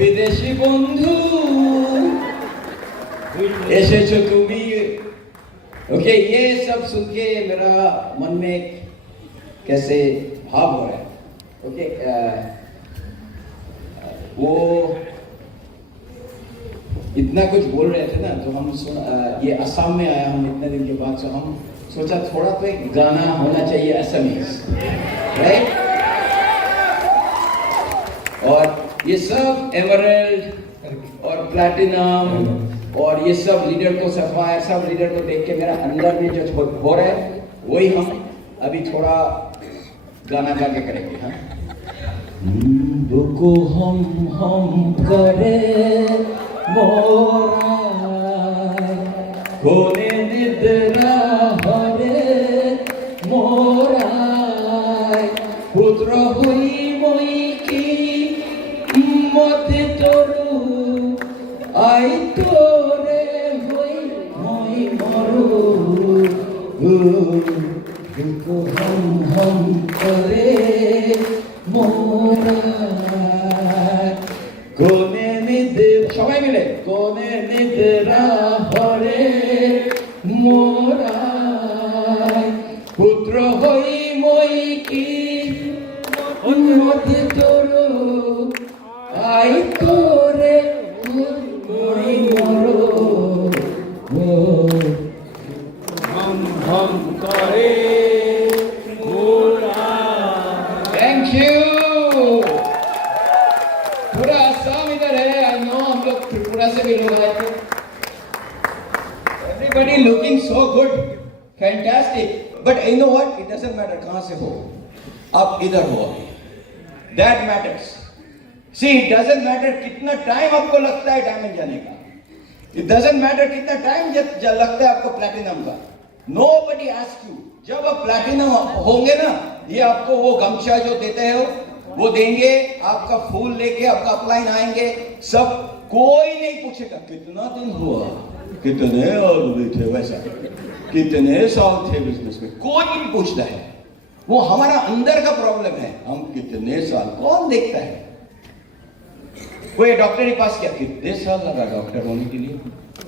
বিদেশি বন্ধু এসেছো তুমি। ओके, ये सब सुन के मेरा मन में कैसे भाव हो रहा है। ओके, वो इतना कुछ बोल रहे थे ना, तो हम ये असम में आया हम इतने दिन के बाद, तो हम सोचा थोड़ा तो एक गाना होना चाहिए असमीज, राइट। और ये सब एमरल्ड और प्लैटिनम और ये सब लीडर को सफायर, सब लीडर को देख के मेरा अंदर में जो हो रहा है वही हम अभी थोड़ा गाना गा के करेंगे। हाँ, दुको हम करे मोरा कोने निद्रा हरे मोरा पुत्र हुई मोई की मते तोरू आई तोरे हुई मोई मरु दुको हम करे मोरा কোনে নিদ্রা, সবাই মিলে কোনে নিদ্রা হরে মোরা পুত্র হই মই কি মতে তোর আই তোরে মই মরো हम करे মোরা। Thank you. पूरा आसाम इधर है, आई नो हम लोग त्रिपुरा से भी लोग आए थे। Everybody looking so good, fantastic. But you know what, it doesn't matter कहां से हो, आप इधर हो, that matters. See, it doesn't matter कितना टाइम आपको लगता है डायमंड जाने का, इट डजंट मैटर कितना टाइम लगता है आपको प्लैटिनम का। नोबडी आस्क यू, जब आप प्लैटिनम होंगे ना, ये आपको वो गमछा जो देते हो वो देंगे, आपका फूल लेके आपका अपलाइन आएंगे, सब कोई नहीं पूछेगा कितना दिन हुआ, कितने आदमी थे, वैसा कितने साल थे बिजनेस में, कोई नहीं पूछता है। वो हमारा अंदर का प्रॉब्लम है, हम कितने साल, कौन देखता है। कोई डॉक्टर के पास क्या, कितने साल लगा डॉक्टर होने के लिए,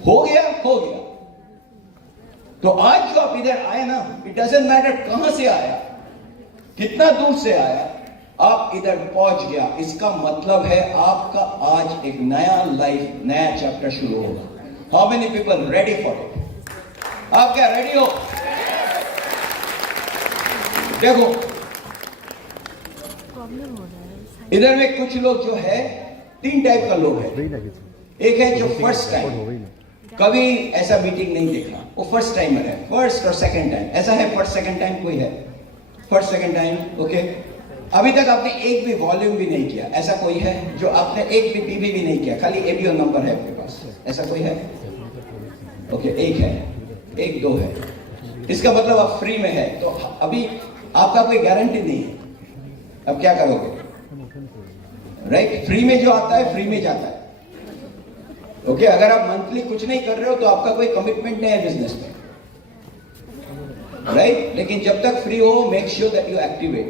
हो गया हो गया। तो आज जो आप इधर आए ना, इट डजंट मैटर कहां से आया, कितना दूर से आया, आप इधर पहुंच गया, इसका मतलब है आपका आज एक नया लाइफ, नया चैप्टर शुरू होगा। How many people ready for it? आप क्या रेडी हो? देखो इधर में कुछ लोग जो है, तीन टाइप का लोग है। एक है जो फर्स्ट टाइम, कभी ऐसा मीटिंग नहीं देखा, वो फर्स्ट टाइमर है, फर्स्ट और सेकंड टाइम। ऐसा है फर्स्ट सेकंड टाइम कोई है? First second time, okay. अभी तक आपने एक भी वॉल्यूम भी नहीं किया, ऐसा कोई है? जो आपने एक भी पीवी भी नहीं किया, खाली एबीओ नंबर है आपके पास, ऐसा कोई है? ओके, एक है, एक दो है, इसका मतलब आप फ्री में है। तो अभी आपका कोई गारंटी नहीं है, अब क्या करोगे, राइट? फ्री में जो आता है फ्री में जाता है, ओके। अगर आप मंथली कुछ नहीं कर रहे हो तो आपका कोई कमिटमेंट नहीं है बिजनेस में, राइट? लेकिन जब तक फ्री हो, make sure that you activate.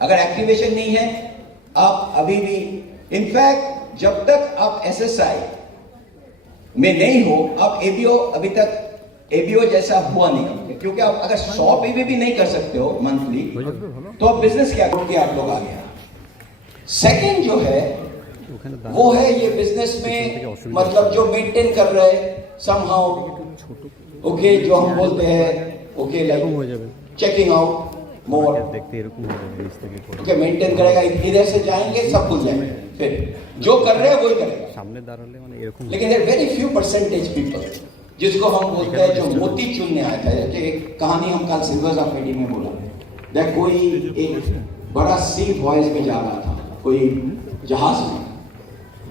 अगर एक्टिवेशन नहीं है, आप अभी भी, इनफैक्ट जब तक आप एसएसआई में नहीं हो, आप एबीओ अभी तक एबीओ जैसा हुआ नहीं, क्योंकि आप अगर 100 पीवी भी नहीं कर सकते हो मंथली, तो आप बिजनेस क्या करोगे? आप लोग आ गया। सेकंड जो है वो है ये बिजनेस में, मतलब जो मेंटेन कर रहे समहाउ, ओके, जो हम बोलते हैं okay checking out more, okay, maintain करेगा, इधर से जाएंगे सब भूल जाएंगे, फिर जो कर रहे हैं वही करेगा सामने। लेकिन there very few percentage people जिसको हम बोलते हैं जो मोती चुनने आया था। एक कहानी हम कल सिल्वर्स ऑफ एडी में बोला, दैट कोई एक बड़ा सी वॉइस में जा रहा था, कोई जहाज में,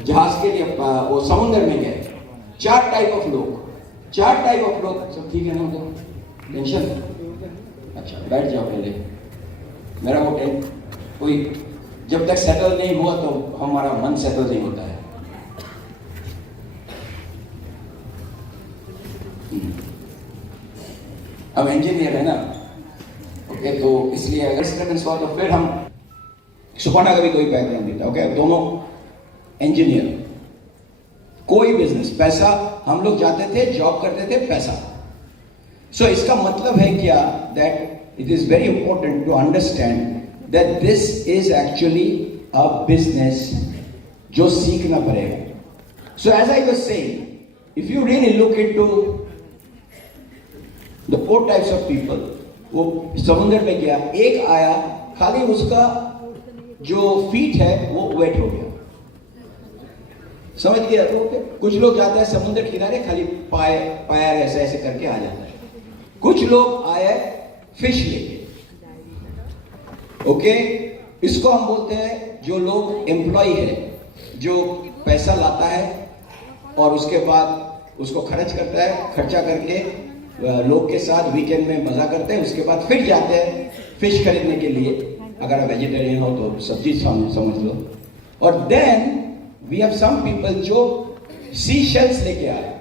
जहाज के लिए वो समुद्र में गए, चार टाइप ऑफ लोग, सब ठीक है ना, उनको टेंशन, अच्छा बैठ जाओ पहले, मेरा वो कोई जब तक सेटल नहीं हुआ तो हमारा मन सेटल नहीं होता है। हम इंजीनियर है ना, ओके, तो इसलिए अगर डिस्टर्बेंस हुआ तो फिर हम सुपर्णा का भी कोई बैकग्राउंड नहीं था, ओके, दोनों इंजीनियर, कोई बिजनेस, पैसा, हम लोग जाते थे, जॉब करते थे, पैसा। सो इसका मतलब है क्या, that it is very important to understand that this is actually a business जो सीखना पड़ेगा। So as I was saying, if you really look into the 4 types of people, वो समुद्र में गया, एक आया, खाली उसका जो फीट है वो वेट हो गया, समझ गया? तो कुछ लोग जाते हैं समुद्र किनारे, खाली पैर ऐसे ऐसे करके आ जाता है। कुछ लोग आए फिश लेके, ओके, इसको हम बोलते हैं जो लोग एम्प्लॉय है, जो पैसा लाता है और उसके बाद उसको खर्चा करके लोग के साथ वीकेंड में मजा करते हैं, उसके बाद फिर जाते हैं फिश खरीदने के लिए, अगर आप वेजिटेरियन हो तो सब्जी समझ लो। और then we have some people जो सी शेल्स लेके आए,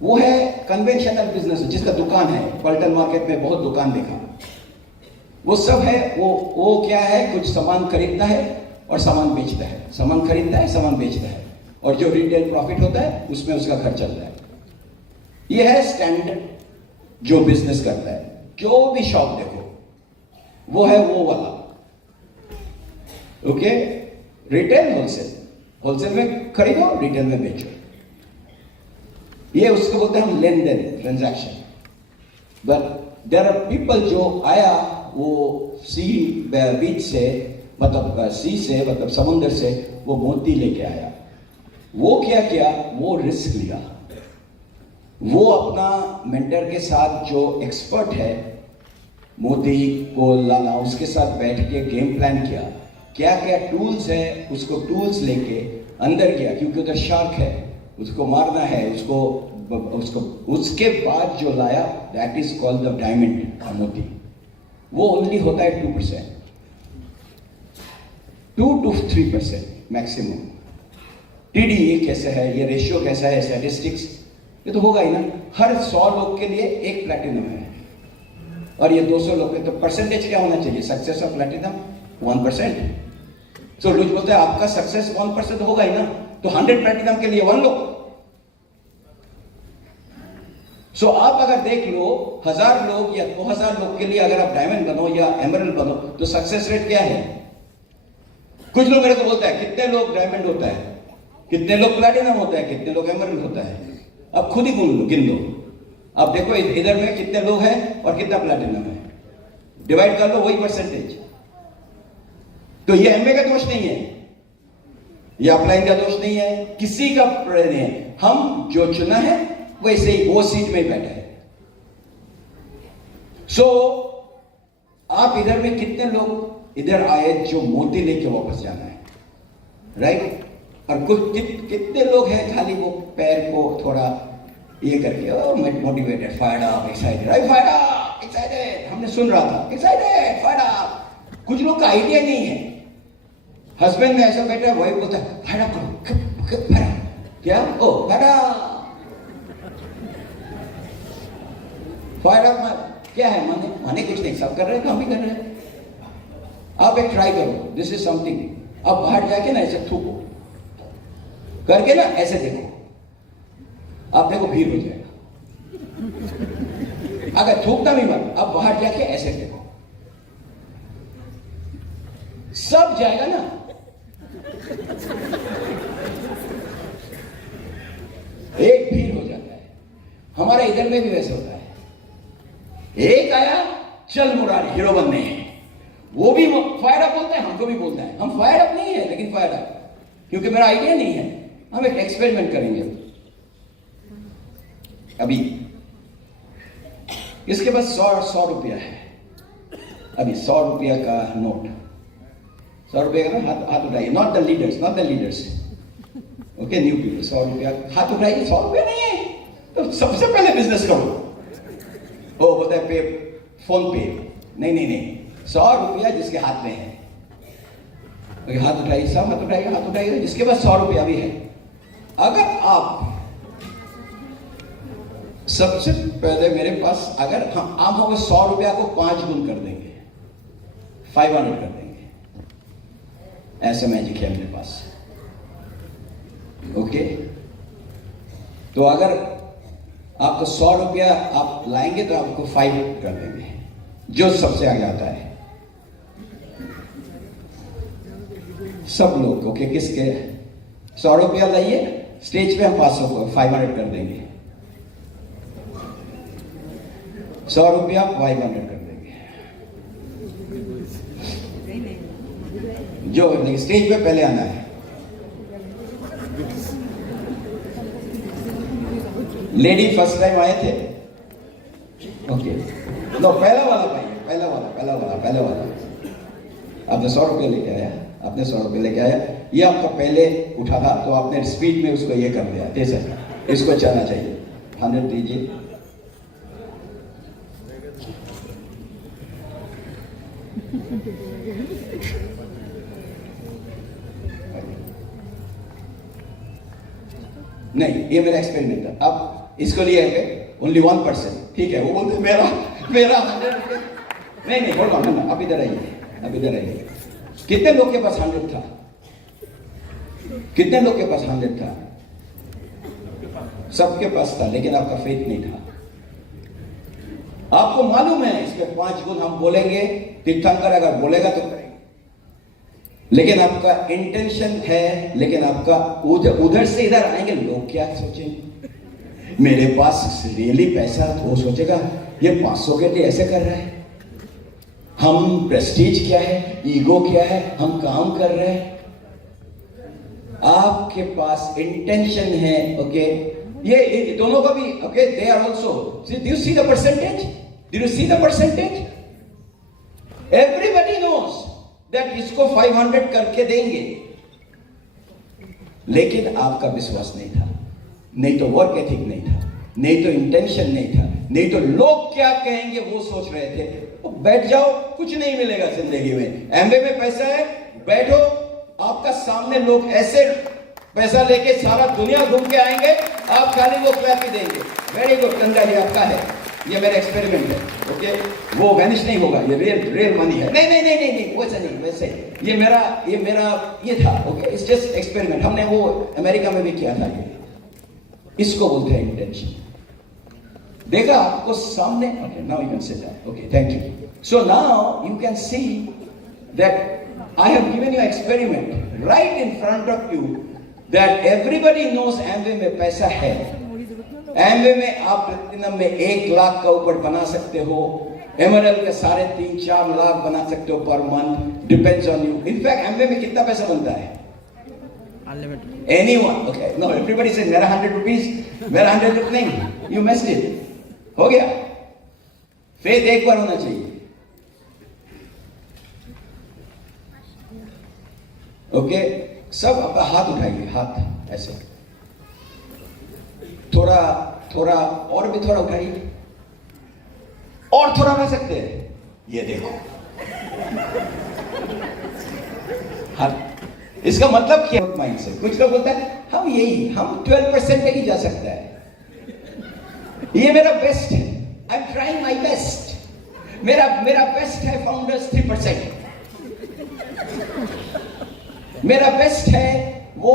वो है कन्वेंशनल बिजनेस, जिसका दुकान है, पल्टन मार्केट में बहुत दुकान देखा, वो सब है, वो क्या है, कुछ सामान खरीदता है और सामान बेचता है, सामान खरीदता है, सामान बेचता है, और जो रिटेल प्रॉफिट होता है उसमें उसका घर चलता है। ये है स्टैंडर्ड जो बिजनेस करता है। जो भी शॉप देखो वो है वो वाला, ओके, रिटेल, होलसेल, होलसेल में खरीदो, रिटेल में बेचो, ये उसको बोलते हैं हम लेन देन, transaction. But there are people जो आया वो सी बीच से, मतलब सी से, मतलब समुद्र से वो मोती लेके आया, वो क्या किया, वो रिस्क लिया, वो अपना मेंटर के साथ जो एक्सपर्ट है मोती को लाना, उसके साथ बैठ के गेम प्लान किया, क्या क्या टूल्स है, उसको टूल्स लेके अंदर गया, क्योंकि उधर शार्क है, उसको मारना है, उसके बाद जो लाया, that is called the diamond का मोती। वो ओनली होता है 2%, 2 to 3% मैक्सिमम। टीडी कैसे है, ये रेशियो कैसा है, स्टैटिस्टिक्स, ये तो होगा ही ना। हर 100 लोग के लिए एक प्लैटिनम है, और ये 200 लोग के, तो परसेंटेज क्या होना चाहिए सक्सेस ऑफ प्लैटिनम? 1%। सो लुज बोलते हैं आपका सक्सेस 1% होगा ही ना, तो 100 प्लैटिनम के लिए 1 लो। सो आप अगर देख लो 1000 लोग या 2000 लोग के लिए अगर आप डायमंड बनो या एमरल्ड बनो, तो सक्सेस रेट क्या है? कुछ लोग मेरे को बोलता है कितने लोग डायमंड होता है, कितने लोग प्लैटिनम होता है, कितने लोग एमरल्ड होता है, अब खुद ही गिन लो। अब देखो इधर में कितने लोग हैं और कितना प्लैटिनम है, डिवाइड कर लो, वही परसेंटेज। तो ये एमए का दोष नहीं है, ये अपलाइन का दोष नहीं है, किसी का नहीं है, हम जो चुना है वैसे ही वो सीट में बैठा है। सो आप इधर में कितने लोग इधर आए जो मोती लेके वापस जाना है, राइट? और कुछ कितने लोग हैं खाली वो पैर को थोड़ा ये करके motivated, fired up, excited, fired up, excited, हमने सुन रहा था, एक्साइटेड, फायर्ड अप। कुछ लोग का आइडिया नहीं है, हस्बैंड में ऐसा बैठा है, वही बोलता है फायर्ड अप करो, क्या ओ फायर्ड अप, फायर्ड अप क्या है, माने कुछ नहीं, सब कर रहे हैं तो हम भी कर रहे हैं। आप एक ट्राई करो, दिस इज समथिंग। अब बाहर जाके ना ऐसे थूको करके ना, ऐसे देखो, आप देखो भीड़ हो जाएगा। अगर थूकता भी मत, अब बाहर जाके ऐसे देखो, सब जाएगा ना। एक भीड़ हो जाता है। हमारे इधर में भी वैसे होता है, एक आया चल मुरारी हीरो बनने हैं, वो भी फायर अप बोलता है, हमको भी बोलता है, हम फायर अप नहीं है लेकिन फायर अप, क्योंकि मेरा आइडिया नहीं है। हम एक एक्सपेरिमेंट करेंगे अभी। इसके पास 100 रुपया है, अभी 100 रुपया का नोट, 100 रुपया का हाथ उठाइए, not the leaders, okay, new people. 100 रुपया हाथ उठाइए। 100 रुपया नहीं है तो सबसे पहले बिजनेस करो। वो बोलता है पे, फोन पे, नहीं, 100 रुपया जिसके हाथ में है, हाथ उठाइए, सब हाथ उठाइए, जिसके पास 100 रुपया भी है। अगर आप सबसे पहले मेरे पास अगर हम आप होंगे 100 रुपया को 5 गुण कर देंगे, 500 कर देंगे, ऐसा मैजिक है मेरे पास। ओके, तो अगर आपको 100 रुपया आप लाएंगे तो आपको 5 कर देंगे, जो सबसे आगे आता है। सब लोग ओके, किसके 100 रुपया लाइए, स्टेज पे हम 500 कर देंगे। 100 रुपया 500 कर देंगे, जो स्टेज पे पहले आना है। लेडी फर्स्ट टाइम आए थे, ओके, नो पहला वाला भाई, पहला वाला आपने 100 रुपये लेके आया, आपने 100 रुपये लेके आया, ये आपका पहले उठा था तो आपने स्पीड में उसको ये कर दिया, दे सकता, इसको चलना चाहिए। 100 दीजिए, नहीं ये मेरा एक्सपेरिमेंट था। अब इसको लिए ओनली 1%, ठीक है। वो बोलते मेरा 100 रुपये, नहीं होल्ड ऑन, अब इधर आइए, कितने लोग के पास 100 था? कितने लोग के पास 100 था? सबके पास था, लेकिन आपका फेथ नहीं था। आपको मालूम है इसमें 5 गुण हम बोलेंगे, तीर्थंकर अगर बोलेगा तो करेंगे, लेकिन आपका इंटेंशन है, लेकिन आपका उधर से इधर आएंगे, लोग क्या सोचेंगे? मेरे पास रियली पैसा, तो वो सोचेगा ये 500 के लिए ऐसे कर रहा है। हम प्रेस्टीज क्या है, ईगो क्या है, हम काम कर रहे हैं। आपके पास इंटेंशन है, ओके, ये दोनों का भी, okay, they are also, do you see the percentage? Do you see the percentage? Everybody knows that इसको 500 करके देंगे, लेकिन आपका विश्वास नहीं था, नहीं तो वर्क एथिक नहीं था, नहीं तो इंटेंशन नहीं था, नहीं तो लोग क्या कहेंगे वो सोच रहे थे। तो बैठ जाओ, कुछ नहीं मिलेगा जिंदगी में। एमवे में पैसा है, बैठो, आपका सामने लोग ऐसे पैसा लेके सारा दुनिया घूम के आएंगे, आप खाली वो क्लैप ही देंगे। वेरी गुड, कंगा, ये आपका है, ये मेरा एक्सपेरिमेंट है, ओके, वो वैनिश नहीं होगा, ये रियल मनी है। नहीं, वैसे नहीं, वैसे ये मेरा ये था, ओके, इट्स जस्ट एक्सपेरिमेंट। हमने वो अमेरिका में भी किया था। ये इसको बोलते हैं इंटेंशन। देखा आपको सामने, okay, now you can sit down, okay, thank you. So now you can see that I have given you experiment right in front of you, that everybody knows Amway में पैसा है। एमवे में आप platinum में 1 लाख का ऊपर बना सकते हो, एमरल्ड के 3.5-4 लाख बना सकते हो per month, depends on you. In fact Amway में कितना पैसा बनता है? Unlimited. Anyone, okay, no, everybody says मेरा 100 rupees, मेरा 100 रुपये नहीं, you missed it, हो गया। फेथ एक बार होना चाहिए, ओके, सब अपना हाथ उठाइए, हाथ ऐसे, थोड़ा और भी थोड़ा उठाइए, और थोड़ा रह सकते हैं, ये देखो हाथ। इसका मतलब क्या? माइंड से कुछ लोग बोलता है हम 12% तक ही जा सकता है, ये मेरा बेस्ट है, आई एम ट्राइंग माई बेस्ट, मेरा बेस्ट है फाउंडर्स 3%, मेरा बेस्ट है वो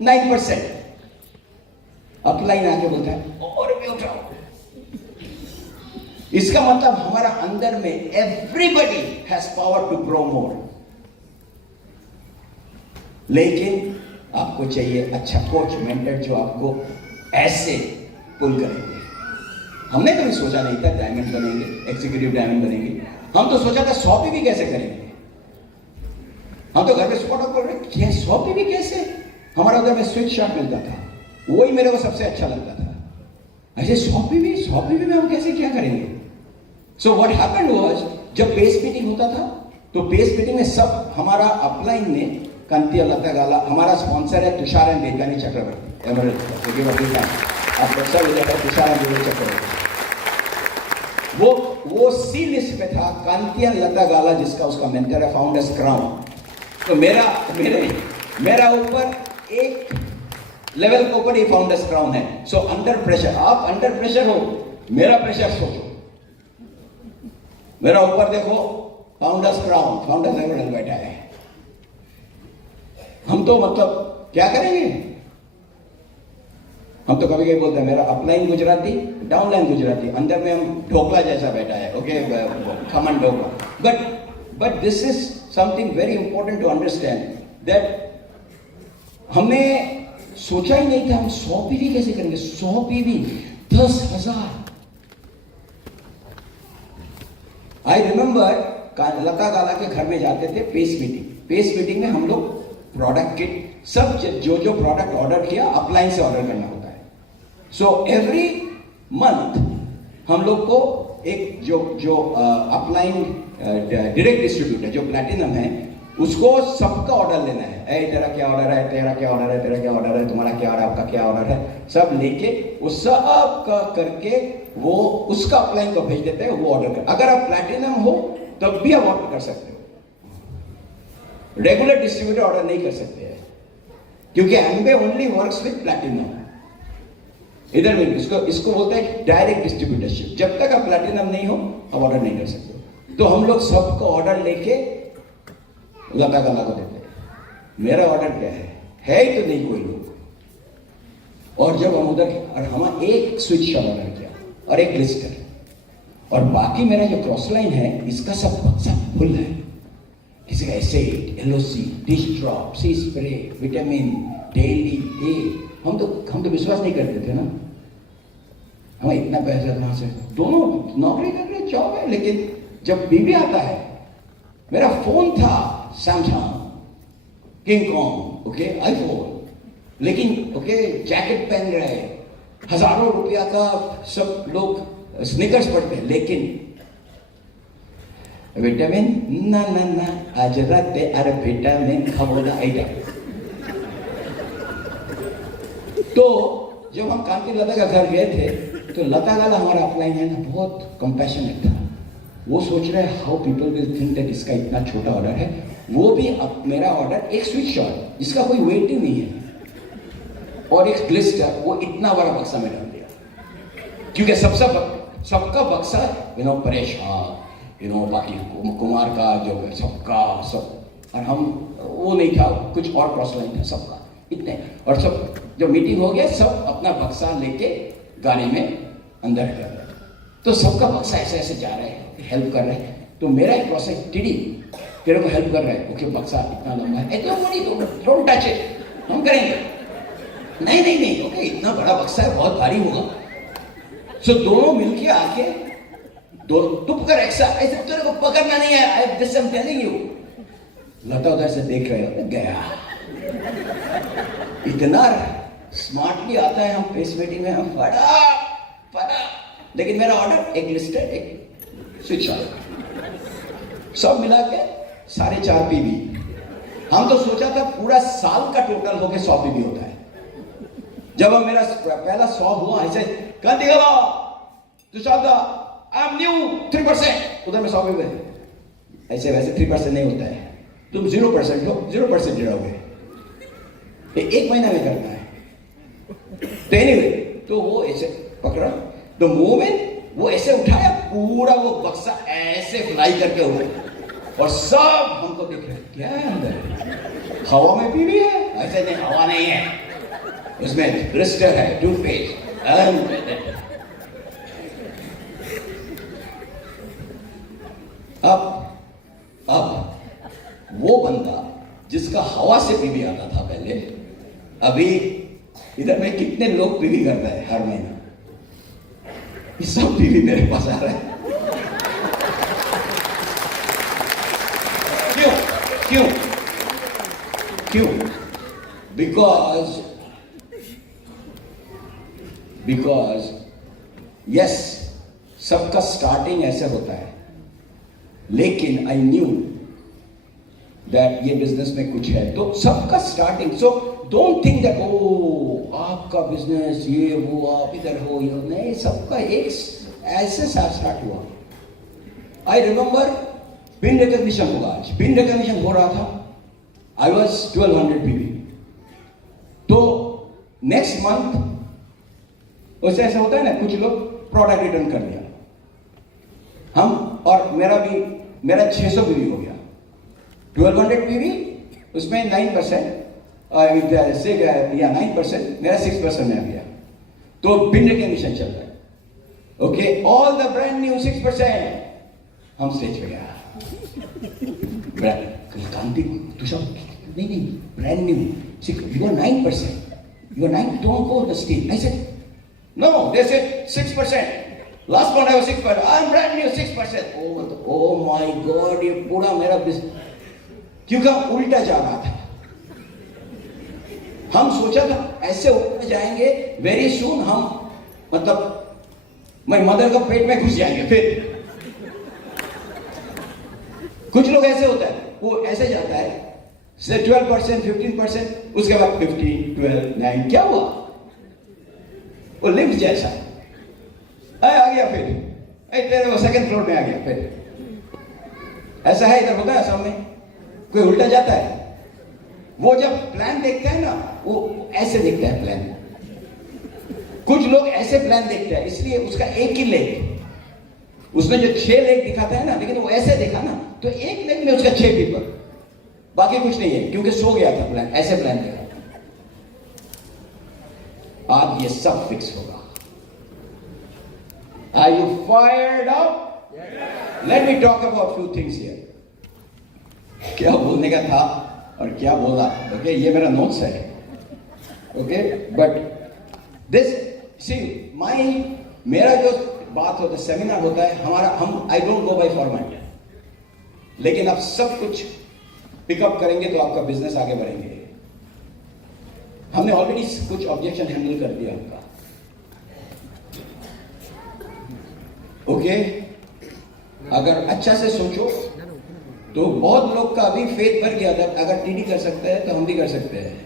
9%। अपलाइन आके बोलता है और भी उठाओ। इसका मतलब हमारा अंदर में everybody has power to grow more, लेकिन आपको चाहिए अच्छा कोच, मेंटर, जो आपको ऐसे पुल करेंगे। हमने कभी सोचा नहीं था डायमंड बनेंगे, एग्जीक्यूटिव डायमंड बनेंगे। हम तो सोचा था 100 भी कैसे करेंगे। हम तो घर में सपोर्ट कर रहे, क्या 100 भी कैसे? हमारा घर में स्विच शॉट मिलता था, वही मेरे को सबसे अच्छा लगता था। ऐसे 100 में हम कैसे क्या करेंगे? सो व्हाट हैपेंड वाज, जब पेस मीटिंग होता था तो पेस मीटिंग में सब हमारा अपलाइन में कांति लता गाला, हमारा स्पॉन्सर है Tushar and Begani Chakraborty, Emerald Tushar and Chakraborty, वो सी लिस्ट में था, कांति लता गाला जिसका उसका मेंटर है, फाउंडर्स क्राउन। तो मेरा ऊपर एक लेवल के ऊपर ये फाउंडर्स क्राउन है। सो अंडर प्रेशर, आप अंडर प्रेशर हो, मेरा प्रेशर सोचो, मेरा ऊपर देखो फाउंडर्स क्राउन, फाउंडर्स लेवल बैठा है। हम तो मतलब क्या करेंगे? हम तो कभी कभी बोलते हैं मेरा अपलाइन गुजराती, डाउनलाइन गुजराती, अंदर में हम ढोकला जैसा बैठा है, okay, khaman dhokla. But this is something very important to understand that हमने सोचा ही नहीं था हम 100 पीवी कैसे करेंगे। 100 पीवी 10,000। आई रिमेंबर लता गाला के घर में जाते थे पेस मीटिंग में हम लोग प्रोडक्ट किट सब जो प्रोडक्ट ऑर्डर किया अपलाइन से ऑर्डर करना होता है। सो एवरी मंथ हम लोग को एक जो अपलाइन डायरेक्ट डिस्ट्रीब्यूटर जो प्लैटिनम है उसको सबका ऑर्डर लेना है। तेरा क्या ऑर्डर है, तेरा क्या ऑर्डर है, तेरा क्या ऑर्डर है, तुम्हारा क्या ऑर्डर, आपका क्या ऑर्डर है, सब लेके वो सब का करके वो उसका अपलाइन को भेज देते हैं, वो ऑर्डर कर। अगर आप प्लैटिनम हो तब भी आप ऑर्डर कर सकते हो, रेगुलर डिस्ट्रीब्यूटर ऑर्डर नहीं कर सकते हैं क्योंकि एम्बे ओनली वर्क्स विद प्लैटिनम। इधर में इसको बोलते हैं डायरेक्ट डिस्ट्रीब्यूटरशिप। जब तक आप प्लैटिनम नहीं हो आप ऑर्डर नहीं कर सकते। तो हम लोग सबको ऑर्डर लेके लता गाला को देते हैं। मेरा ऑर्डर क्या है ही तो नहीं कोई लोग। और जब हम उधर और हम एक स्विच शॉट ऑर्डर किया और एक ग्लिस्टर और बाकी मेरा जो क्रॉस लाइन है इसका सब फुल है। किसी का एसिड, एलओसी, डिश ड्रॉप, सी स्प्रे, विटामिन, डेली ए। हम तो विश्वास नहीं करते थे ना, हमें इतना पैसा कहां से। दोनों नौकरी कर रहे, जॉब है, लेकिन जब बीबी आता है, मेरा फोन था Samsung king Kong, okay, iPhone, लेकिन ओके जैकेट पहन रहे, हजारों रुपया का सब लोग स्नीकर्स पढ़ते हैं, लेकिन विटामिन ना आज रात अरे विटामिन खाओगा आइटम। तो जब हम कांति लता का घर गए थे तो लता गाला हमारा अपलाइन है ना, बहुत कंपैशनेट था। वो सोच रहे हैं how people will think that इसका इतना छोटा ऑर्डर है। वो भी अब मेरा ऑर्डर एक स्विच शॉट जिसका कोई वेट ही नहीं है और एक ग्लिस्टर, वो इतना बड़ा बक्सा में डाल दिया क्योंकि सबका बक्सा परेशान, बाकी कुमार का जो सबका सब, और हम वो नहीं था, कुछ और क्रॉस लाइन था सबका इतने। और सब जब मीटिंग हो गया सब अपना बक्सा लेके गाड़ी में अंदर कर रहे, तो सबका बक्सा ऐसे ऐसे जा रहे हैं, हेल्प कर रहे हैं। तो मेरा एक क्रॉस लाइन टीडी तेरे को हेल्प कर रहा है, ओके बक्सा इतना लंबा है, डोंट टच इट, हम करेंगे। नहीं, ओके इतना बड़ा बक्सा है, बहुत भारी होगा। सो दोनों मिलके आके तुम कर ऐसा ऐसे, तेरे को पकड़ना नहीं है, I just am telling you. Lata उधर से देख रहे हो, गया इतना स्मार्टली आता है। हम फेस मीटिंग में हम फटा, लेकिन मेरा ऑर्डर एक लिस्ट है, एक स्विच ऑर्डर, सब मिला के 4.5 पीवी। हम तो सोचा था पूरा साल का टोटल होके 100 पीवी होता है। जब हम मेरा पहला 100 हुआ ऐसे कांति गाला तुषादा आई एम न्यू 3%, उधर में 100 पीवी ऐसे वैसे 3% नहीं होता है, तुम 0% लो, 0% गिराओगे, एक महीना में करना है। तो anyway, तो वो ऐसे पकड़ा, द मोमेंट वो ऐसे उठाया, पूरा वो बक्सा ऐसे फ्लाई करके उठा और सब हमको देख रहे क्या है अंदर, हवा में पीवी है? ऐसे नहीं, हवा नहीं है, उसमें क्रिस्टल है, टूथपेस्ट। अब वो बंदा जिसका हवा से पीवी आता था पहले, अभी इधर में कितने लोग पीवी करता है हर महीना, ये सब पीवी मेरे पास आ रहा है। क्यों? बिकॉज यस, सबका स्टार्टिंग ऐसे होता है, लेकिन आई न्यू दैट ये बिजनेस में कुछ है, तो सबका starting. So don't think that oh आपका बिजनेस ये वो, आप इधर हो, ये नहीं, सबका एक ऐसे स्टार्ट हुआ। आई रिमेंबर पिन रिकॉग्निशन होगा, आज पिन रिकॉग्निशन हो रहा था, आई वॉज 1200 पीवी। तो नेक्स्ट मंथ वैसे ऐसा होता है ना, कुछ लोग प्रोडक्ट रिटर्न कर दिया, हम और मेरा 600 पीवी हो गया, 1200 पीवी, उसमें 9% या 9%, मेरा 6% में आ गया। तो भिन्न के मिशन चल रहा है। Okay, all the brand new 6%, हम स्टेज पे गया, कांति तुषार नहीं, brand new you are 9%, you are 9, don't go the stage. I said no, they said 6%, last month I was 6%, I am brand new 6%। Oh my God, ये पूरा मेरा business, क्योंकि उल्टा जा रहा था। हम सोचा था ऐसे ऊपर जाएंगे, वेरी सून हम मतलब मैं मदर का पेट में घुस जाएंगे। फिर कुछ लोग ऐसे होता है, वो ऐसे जाता है 12%, 15%, उसके बाद 15, 12, 9, क्या हुआ? वो लिफ्ट जैसा आ गया, फिर तेरे वो सेकंड फ्लोर में आ गया। फिर ऐसा है, इधर होता है सामने, कोई उल्टा जाता है। वो जब प्लान देखता है ना, वो ऐसे देखता है प्लान। कुछ लोग ऐसे प्लान देखते हैं, इसलिए उसका एक ही लेग, उसने जो 6 लेग दिखाता है ना, लेकिन वो ऐसे देखा ना, तो एक लेग में उसका 6 पीपल, बाकी कुछ नहीं है, क्योंकि सो गया था प्लान, ऐसे प्लान देखा। आज ये सब फिक्स होगा। Are you fired up? Yes. Let me talk about few things here. क्या बोलने का था और क्या बोला, ओके, ये मेरा नोट्स है, ओके, बट दिस सी मेरा जो बात होता है, सेमिनार होता है हमारा, I don't go by format, लेकिन आप सब कुछ पिकअप करेंगे तो आपका बिजनेस आगे बढ़ेंगे। हमने ऑलरेडी कुछ ऑब्जेक्शन हैंडल कर दिया आपका, ओके। अगर अच्छा से सोचो तो बहुत लोग का अभी फेथ भर गया था, अगर टीडी कर सकते हैं तो हम भी कर सकते हैं,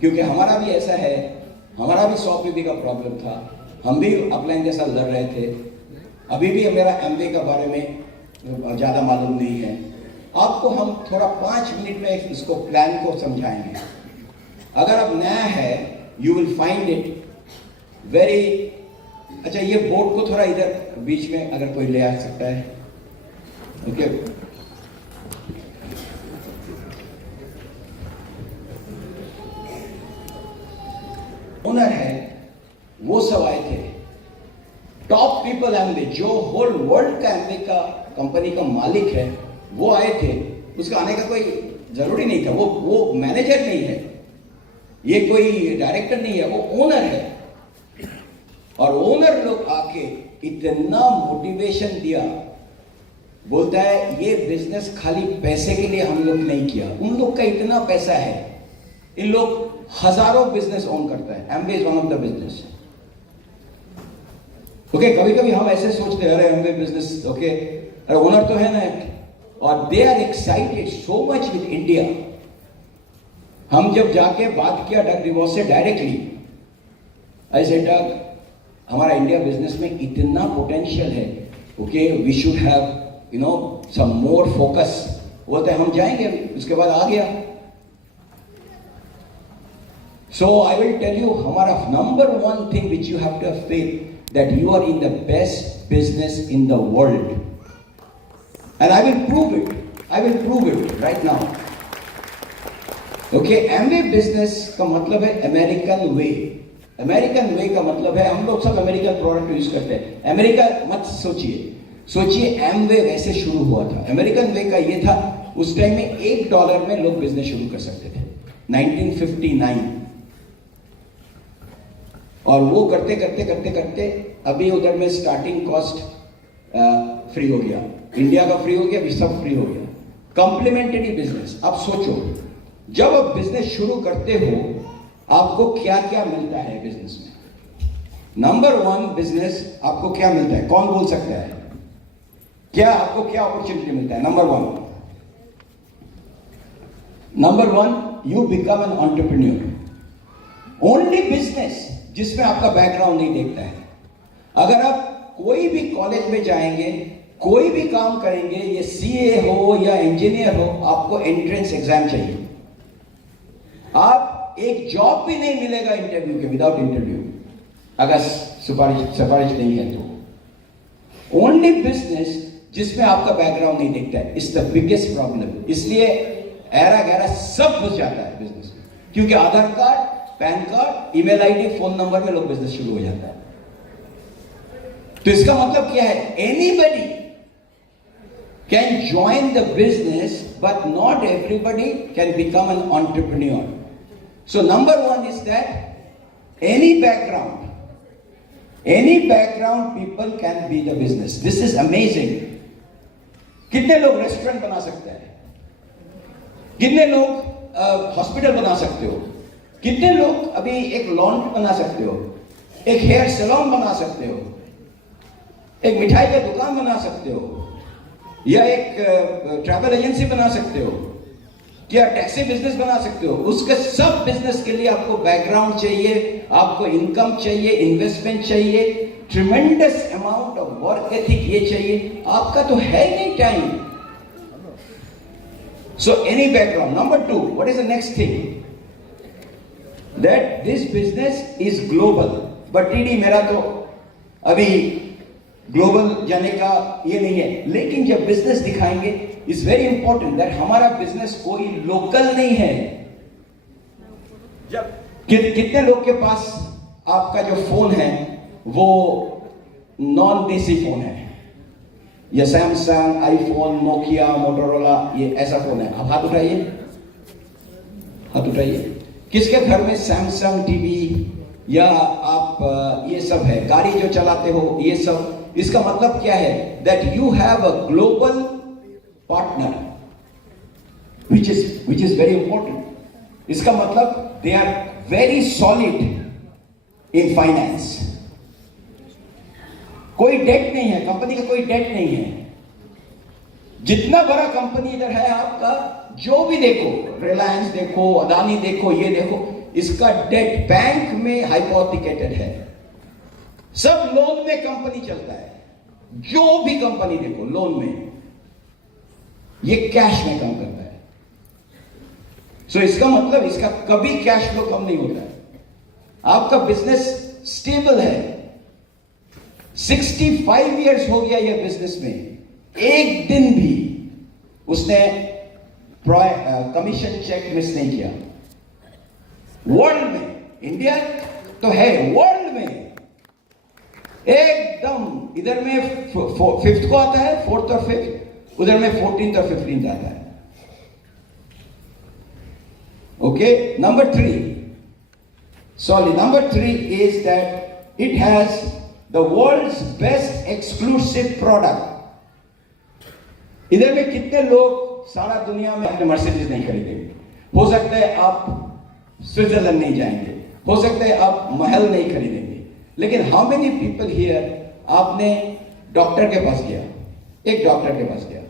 क्योंकि हमारा भी ऐसा है, हमारा भी 100 पीबी का प्रॉब्लम था, हम भी अपलाइन के साथ लड़ रहे थे। अभी भी मेरा एमवे के बारे में ज़्यादा मालूम नहीं है। आपको हम थोड़ा 5 मिनट में इसको प्लान को समझाएंगे। अगर आप नया है, you will find it very अच्छा। ये बोर्ड को थोड़ा इधर बीच में अगर कोई ले आ सकता है, ओके। ओनर है, वो सब आए थे, टॉप पीपल एमवे, जो होल वर्ल्ड का एमवे का कंपनी का मालिक है, वो आए थे। उसका आने का कोई जरूरी नहीं था, वो मैनेजर नहीं है, ये कोई डायरेक्टर नहीं है, वो ओनर है। और ओनर लोग आके इतना मोटिवेशन दिया, बोलता है ये बिजनेस खाली पैसे के लिए हम लोग नहीं किया, उन लोग का इतना पैसा है, इन लोग हजारों बिजनेस ओन करता है, Amway is one of the business, okay. कभी कभी हम ऐसे सोचते हैं, अरे एमवे बिजनेस, ओके, अरे ओनर तो है ना, और they are excited so much with India. हम जब जाके बात किया डग डिवॉस से डायरेक्टली, ऐसे डग हमारा इंडिया बिजनेस में इतना पोटेंशियल है, okay, we should have you know some more focus. बोलते हम जाएंगे, उसके बाद आ गया। So I will tell you, हमारा number 1 thing which you have to have faith that you are in the best business in the world, and I will prove it, I will prove it right now, okay. Amway business का मतलब है American वे। American वे का मतलब है, हम लोग सब American product use करते हैं, अमेरिका मत सोचिए एमवे वैसे शुरू हुआ था। अमेरिकन वे का ये था, उस टाइम में $1 में लोग बिजनेस शुरू कर सकते थे, 1959। और वो करते करते करते करते अभी उधर में स्टार्टिंग कॉस्ट फ्री हो गया, इंडिया का फ्री हो गया, अभी सब फ्री हो गया। कॉम्प्लीमेंट्री बिजनेस, आप सोचो, जब आप बिजनेस शुरू करते हो आपको क्या क्या मिलता है बिजनेस में। नंबर 1 बिजनेस आपको क्या मिलता है, कौन बोल सकता है, क्या आपको क्या अपॉर्चुनिटी मिलता है? Number one you become an entrepreneur. Only business जिसमें आपका बैकग्राउंड नहीं देखता है। अगर आप कोई भी कॉलेज में जाएंगे, कोई भी काम करेंगे, ये सीए हो या इंजीनियर हो, आपको एंट्रेंस एग्जाम चाहिए। आप एक जॉब भी नहीं मिलेगा इंटरव्यू के, विदाउट इंटरव्यू, अगर सिफारिश नहीं है तो। ओनली बिजनेस जिसमें आपका बैकग्राउंड नहीं देखता है, इज द बिगेस्ट प्रॉब्लम। इसलिए ऐरा गैरा सब घुस जाता है बिजनेस में, क्योंकि Aadhaar card, PAN card, email ID, phone number में लोग बिजनेस शुरू हो जाता है। तो इसका मतलब क्या है? Anybody can join the business, but not everybody can become an entrepreneur. So number one is that any background people can be the business. This is amazing. कितने लोग रेस्टोरेंट बना सकते हैं? कितने लोग हॉस्पिटल बना सकते हो? कितने लोग अभी एक लॉन्ड्री बना सकते हो, एक हेयर सैलून बना सकते हो, एक मिठाई का दुकान बना सकते हो, या एक ट्रैवल एजेंसी बना सकते हो, क्या टैक्सी बिजनेस बना सकते हो। उसके सब बिजनेस के लिए आपको बैकग्राउंड चाहिए, आपको इनकम चाहिए, इन्वेस्टमेंट चाहिए, tremendous amount of work ethic ये चाहिए। आपका तो है ही नहीं time. So any background. Number two, what is the next thing? That this business is global. But TD मेरा तो अभी ग्लोबल जाने का ये नहीं है, लेकिन जब बिजनेस दिखाएंगे इज वेरी इंपॉर्टेंट दैट हमारा बिजनेस कोई लोकल नहीं है। जब कितने लोग के पास आपका जो फोन है वो नॉन देसी फोन है, या सैमसंग, आईफोन, नोकिया, मोटोरोला, ये ऐसा फोन है? आप हाथ उठाइए, हाथ उठाइए। किसके घर में सैमसंग टीवी या आप ये सब है? गाड़ी जो चलाते हो ये सब। इसका मतलब क्या है? That you have a global partner which is very important। इसका मतलब they are very solid in finance। कोई डेट नहीं है, कंपनी का कोई डेट नहीं है। जितना बड़ा कंपनी इधर है आपका, जो भी देखो, रिलायंस देखो, अदानी देखो, ये देखो, इसका डेट बैंक में हाइपोथिकेटेड है। सब लोन में कंपनी चलता है। जो भी कंपनी देखो लोन में, ये कैश में काम करता है। सो इसका मतलब इसका कभी कैश फ्लो कम नहीं होता है। आपका बिजनेस स्टेबल है। 65 इयर्स हो गया ये बिजनेस में, एक दिन भी उसने कमीशन चेक मिस नहीं किया। वर्ल्ड में, इंडिया तो है, वर्ल्ड में एकदम, इधर में फिफ्थ को आता है, फोर्थ और फिफ्थ, उधर में 14th और 15th आता है। Okay, number three is that it has the world's best exclusive product. इधर में कितने लोग सारा दुनिया में अपने मर्सिडीज नहीं खरीदेंगे? हो सकता है आप स्विट्जरलैंड नहीं जाएंगे, हो सकता है आप महल नहीं खरीदेंगे, लेकिन हाउ मेनी पीपल हियर, आपने डॉक्टर के पास गया, एक डॉक्टर के पास गया,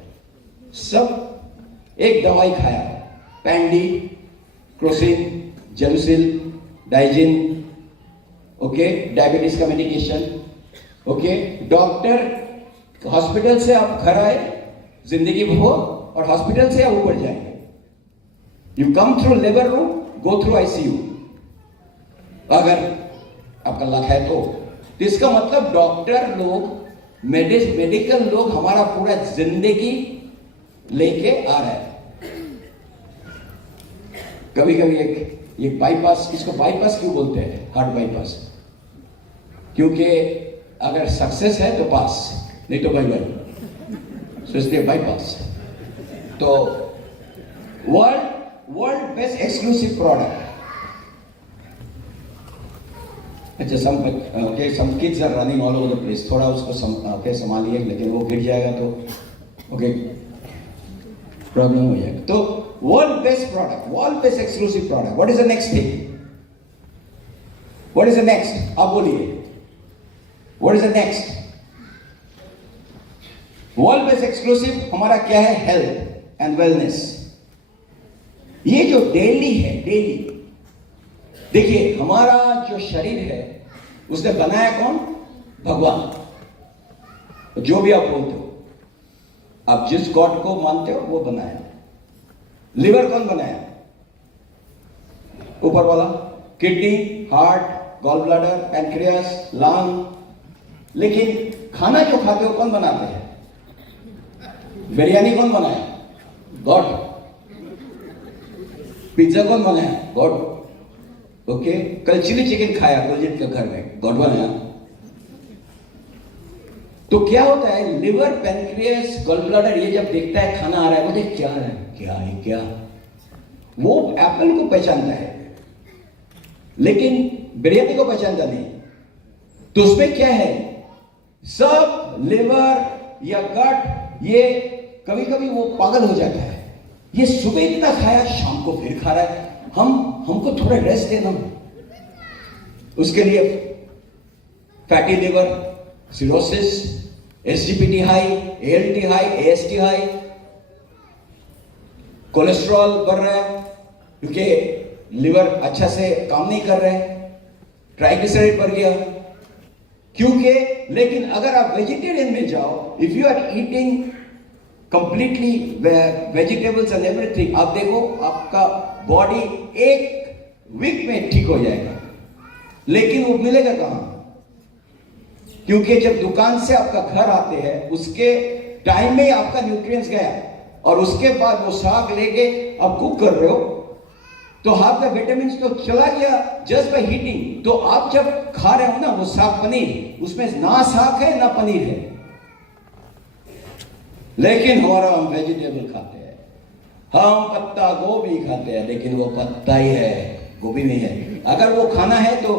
सब एक दवाई खाया, पैंडी, क्रोसिन, जेलुसिल, डाइजिन, ओके, डायबिटीज का मेडिकेशन, ओके। डॉक्टर, हॉस्पिटल से आप घर आए, जिंदगी भो, और हॉस्पिटल से आप ऊपर जाएंगे। You come through labour room, go through ICU, अगर आपका लक है तो। इसका मतलब डॉक्टर लोग, मेडिकल लोग हमारा पूरा जिंदगी लेके आ रहा है। कभी कभी एक बाईपास, इसको बाईपास क्यों बोलते हैं? हार्ट बाईपास, क्योंकि अगर सक्सेस है तो पास, नहीं तो बाई बाई, सो इसलिए बाईपास। तो वर्ल्ड बेस्ट एक्सक्लूसिव प्रोडक्ट। अच्छा, some kids are running all over the place, थोड़ा उसको संभालिए, लेकिन वो गिर जाएगा तो ओके प्रॉब्लम हो जाएगा। तो world best product, world best exclusive product. What is the next thing? What is the next? आप बोलिए, what is the next? World best exclusive हमारा क्या है? Health and wellness. ये जो डेली है, डेली देखिए, हमारा जो शरीर है उसने बनाया कौन? भगवान। जो भी आप बोलते हो, आप जिस गॉड को मानते हो वो बनाया। लिवर कौन बनाया? ऊपर वाला। Kidney, heart, gall bladder, pancreas, lung. लेकिन खाना जो खाते हो कौन बनाते हैं? बिरयानी कौन बनाया? गॉड। पिज्जा कौन बनाया? गॉड। ओके, कल चिली चिकन खाया कुलजीत के घर में, गॉड बनाया। तो क्या होता है, लिवर, पैनक्रियास, गॉल ब्लैडर ये जब देखता है खाना आ रहा है, बोलते क्या है, क्या है, क्या, वो एप्पल को पहचानता है लेकिन बिरयानी को पहचानता नहीं। तो उसमें क्या है, सब लिवर या गट ये कभी कभी वो पागल हो जाता है, ये सुबह इतना खाया शाम को फिर खा रहा है, हमको थोड़ा रेस्ट देना। उसके लिए fatty liver, cirrhosis, SGPT high, ALT high, AST high, cholesterol बढ़ रहा है क्योंकि लिवर अच्छा से काम नहीं कर रहा है, ट्राइग्लिसराइड बढ़ गया क्योंकि। लेकिन अगर आप वेजिटेरियन में जाओ, if you are eating completely vegetables and everything, आप देखो आपका बॉडी एक वीक में ठीक हो जाएगा। लेकिन वो मिलेगा कहां? क्योंकि जब दुकान से आपका घर आते हैं उसके टाइम में आपका न्यूट्रिएंट्स गया और उसके बाद वो साग लेके आप कुक कर रहे हो तो आपका विटामिन तो चला गया जस्ट बाय हीटिंग। तो आप जब खा रहे हो ना वो साग पनीर, उसमें ना साग है ना पनीर है, लेकिन हमारा हम वेजिटेबल खाते हैं, हम पत्ता गोभी खाते हैं लेकिन वो पत्ता ही है, गोभी नहीं है। अगर वो खाना है तो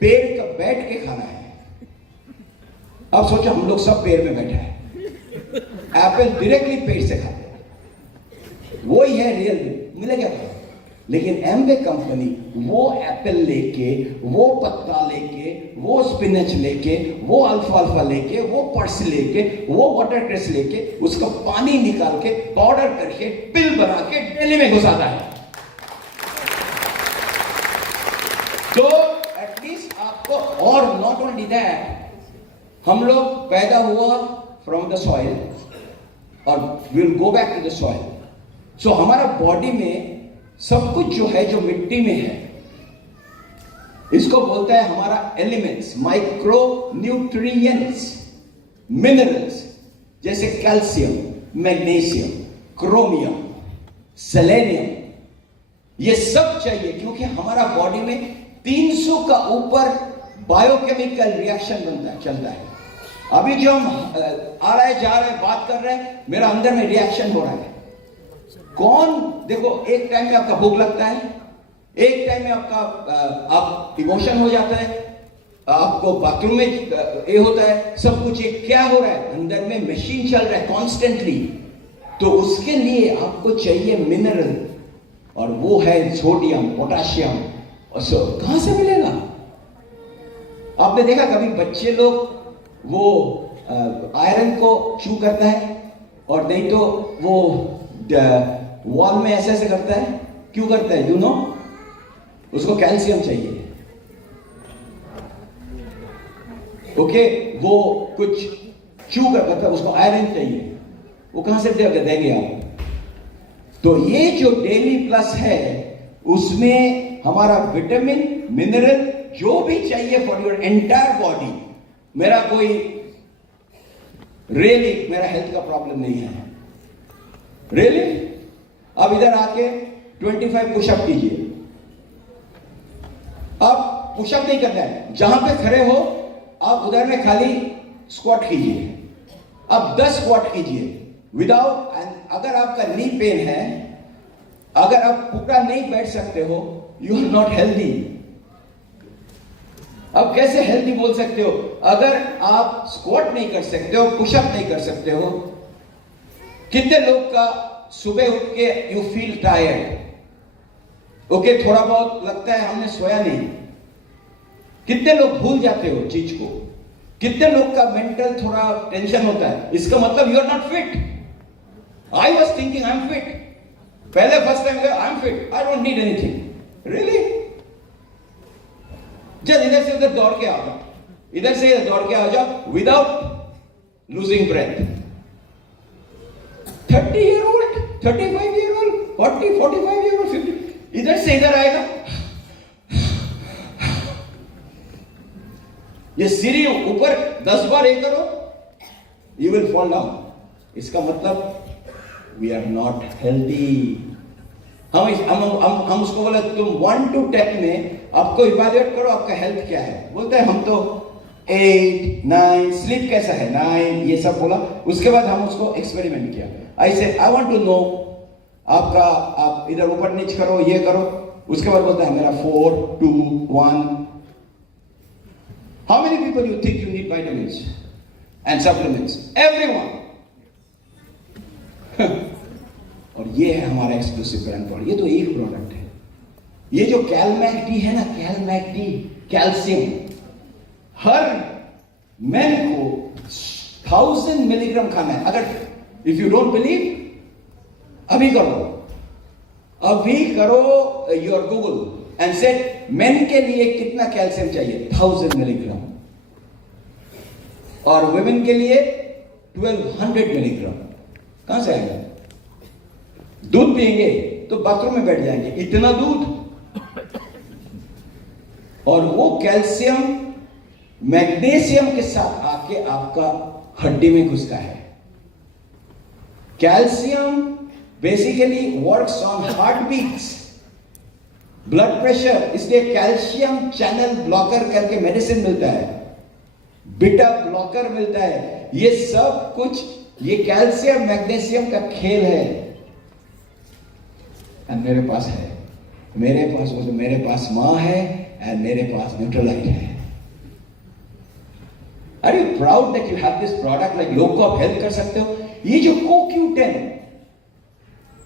पेड़ का बैठ के खाना है। अब सोचो हम लोग सब पेड़ में बैठे हैं, एप्पल डायरेक्टली पेड़ से खाते हैं, वो ही है रियल मिलेगा। लेकिन एम्बे कंपनी वो एप्पल लेके, वो पत्ता लेके, वो स्पिनच लेके, वो अल्फाल्फा लेके, वो पर्स लेके, वो वाटरक्रेस लेके, उसका पानी निकाल के पाउडर करके पिल बना के डेली में घुसाता है। तो एटलीस्ट आपको, और नॉट ओनली दैट, हम लोग पैदा हुआ फ्रॉम द सॉइल और will go back to the soil. So हमारा बॉडी में सब कुछ जो है जो मिट्टी में है, इसको बोलता है हमारा एलिमेंट्स, माइक्रो न्यूट्रिएंट्स, मिनरल्स, जैसे कैल्शियम, मैग्नीशियम, क्रोमियम, सेलेनियम, ये सब चाहिए क्योंकि हमारा बॉडी में 300 का ऊपर बायोकेमिकल रिएक्शन बनता है, चलता है। अभी जो हम आ रहे जा रहे बात कर रहे हैं, मेरा अंदर में रिएक्शन हो रहा है। कौन, देखो एक टाइम में आपका भूख लगता है, एक टाइम में आपका आप इमोशन हो जाता है, आपको बाथरूम में ये होता है, सब कुछ एक क्या हो रहा है, अंदर में मशीन चल रहा है कॉन्स्टेंटली। तो उसके लिए आपको चाहिए मिनरल, और वो है सोडियम, पोटाशियम। और कहां से मिलेगा? आपने देखा कभी बच्चे लोग वो आयरन को चू करता है और नहीं तो वो वॉल में ऐसे ऐसे करता है, क्यों करता है? यू नो, उसको कैल्शियम चाहिए। ओके, वो कुछ चू कर, मतलब उसको आयरन चाहिए, वो कहां से देंगे आप? तो ये जो डेली प्लस है उसमें हमारा विटामिन, मिनरल जो भी चाहिए फॉर योर एंटायर बॉडी। मेरा कोई रियली मेरा हेल्थ का प्रॉब्लम नहीं है, रियली। अब इधर आके 25 पुशअप कीजिए। अब पुशअप नहीं करना है, जहां पे खड़े हो आप उधर में खाली स्क्वाट कीजिए। अब 10 स्क्वाट कीजिए विदाउट, अगर आपका नी पेन है, अगर आप पूरा नहीं बैठ सकते हो, यू आर नॉट हेल्दी। अब कैसे हेल्दी बोल सकते हो अगर आप स्क्वाट नहीं कर सकते हो, पुशअप नहीं कर सकते हो? कितने लोग का सुबह उठ के यू फील टायर्ड, ओके, थोड़ा बहुत लगता है हमने सोया नहीं। कितने लोग भूल जाते हो चीज को? कितने लोग का मेंटल थोड़ा टेंशन होता है, इसका मतलब you are not fit. I was thinking I am fit, पहले first time I am fit, I don't need anything, really. जब इधर से उधर दौड़ के आ जाओ, इधर से इधर दौड़ के आ जाओ without losing breath. 30 year old, 35 year old, 40, 45 year old, 50, इधर से इधर आएगा। ये सीढ़ी ऊपर 10 बार ये करो, यू विल फॉल डाउन। इसका मतलब वी आर नॉट हेल्दी। हम उसको बोले तुम 1 to 10 में आपको इवैल्यूएट करो, आपका हेल्थ क्या है। बोलते हैं हम तो 8, 9, स्लीप कैसा है 9, ये सब बोला। उसके बाद हम उसको एक्सपेरिमेंट किया। ऐसे आई वांट टू नो आपका, आप इधर ऊपर नीचे करो, ये करो। उसके बाद बोलता है मेरा 4, 2, 1। How many people you think you need vitamins and supplements? Everyone. और ये है हमारा एक्सक्लूसिव ब्रांड प्रोडक्ट। ये तो एक प्रोडक्ट है। ये जो कैलमैक-डी है ना, कैलमैक-डी कैल्शियम, हर मैन को 1000 मिलीग्राम खाना है। अगर इफ यू डोंट बिलीव, अभी करो your Google and set main के लिए कितना कैल्शियम चाहिए, 1000 मिलीग्राम, और वुमेन के लिए 1200 मिलीग्राम। कहां से आएगा? दूध पिएंगे तो बाथरूम में बैठ जाएंगे, इतना दूध। और वो कैल्शियम मैग्नीशियम के साथ आके आपका हड्डी में घुसता है। Calcium basically works on heart beats, blood pressure, इसलिए कैल्शियम चैनल ब्लॉकर करके मेडिसिन मिलता है, बीटा ब्लॉकर मिलता है। ये सब कुछ ये कैल्शियम मैग्नीशियम का खेल है। मेरे पास है, मेरे पास मां है एंड मेरे पास न्यूट्रलाइट है। Are you proud that you have this product? Like लोग को आप हेल्प कर सकते हो। ये जो CoQ10,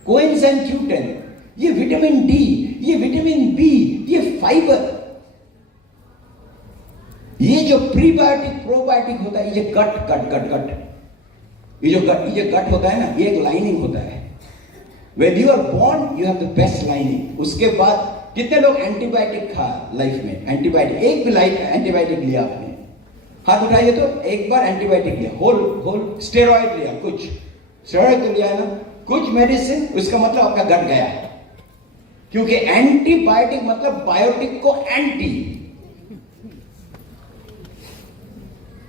कोएंजाइम Q10, ये विटामिन डी, ये विटामिन बी, ये फाइबर, ये जो प्रीबायोटिक प्रोबायोटिक होता है, ये गट, ये जो गट होता है ना, ये एक लाइनिंग होता है। When you are born, you have the best lining. उसके बाद कितने लोग एंटीबायोटिक खा लाइफ में? एंटीबायोटिक, एक भी लाइफ एंटीबायोटिक लिया आपने? हाथ उठाइए तो एक बार एंटीबायोटिक लिया, होल स्टेरॉइड लिया, कुछ स्टेरॉइड तो लिया है ना, कुछ मेडिसिन, उसका मतलब आपका गट गया है। क्योंकि एंटीबायोटिक मतलब बायोटिक को एंटी।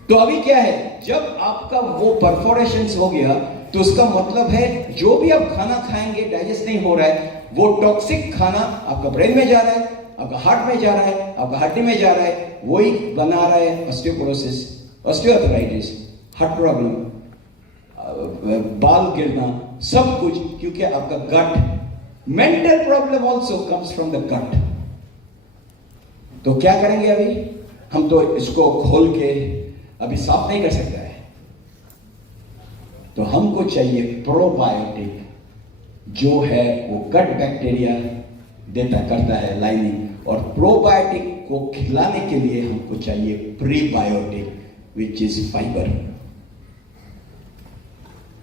तो अभी क्या है, जब आपका वो परफोरेशन हो गया तो उसका मतलब है जो भी आप खाना खाएंगे डाइजेस्ट नहीं हो रहा है, वो टॉक्सिक खाना आपका ब्रेन में जा रहा है, आपका हार्ट में जा रहा है, आपका हड्डी में जा रहा है, वही बना रहा है ऑस्टियोपोरोसिस, ऑस्टियोआर्थराइटिस, हार्ट प्रॉब्लम, बाल गिरना, सब कुछ, क्योंकि आपका gut, mental problem also comes from the gut. तो क्या करेंगे अभी हम? तो इसको खोल के अभी साफ नहीं कर सकता है। तो हमको चाहिए प्रोबायोटिक, जो है वो गट बैक्टीरिया करता है लाइनिंग, और प्रोबायोटिक को खिलाने के लिए हमको चाहिए prebiotic, which is fibre.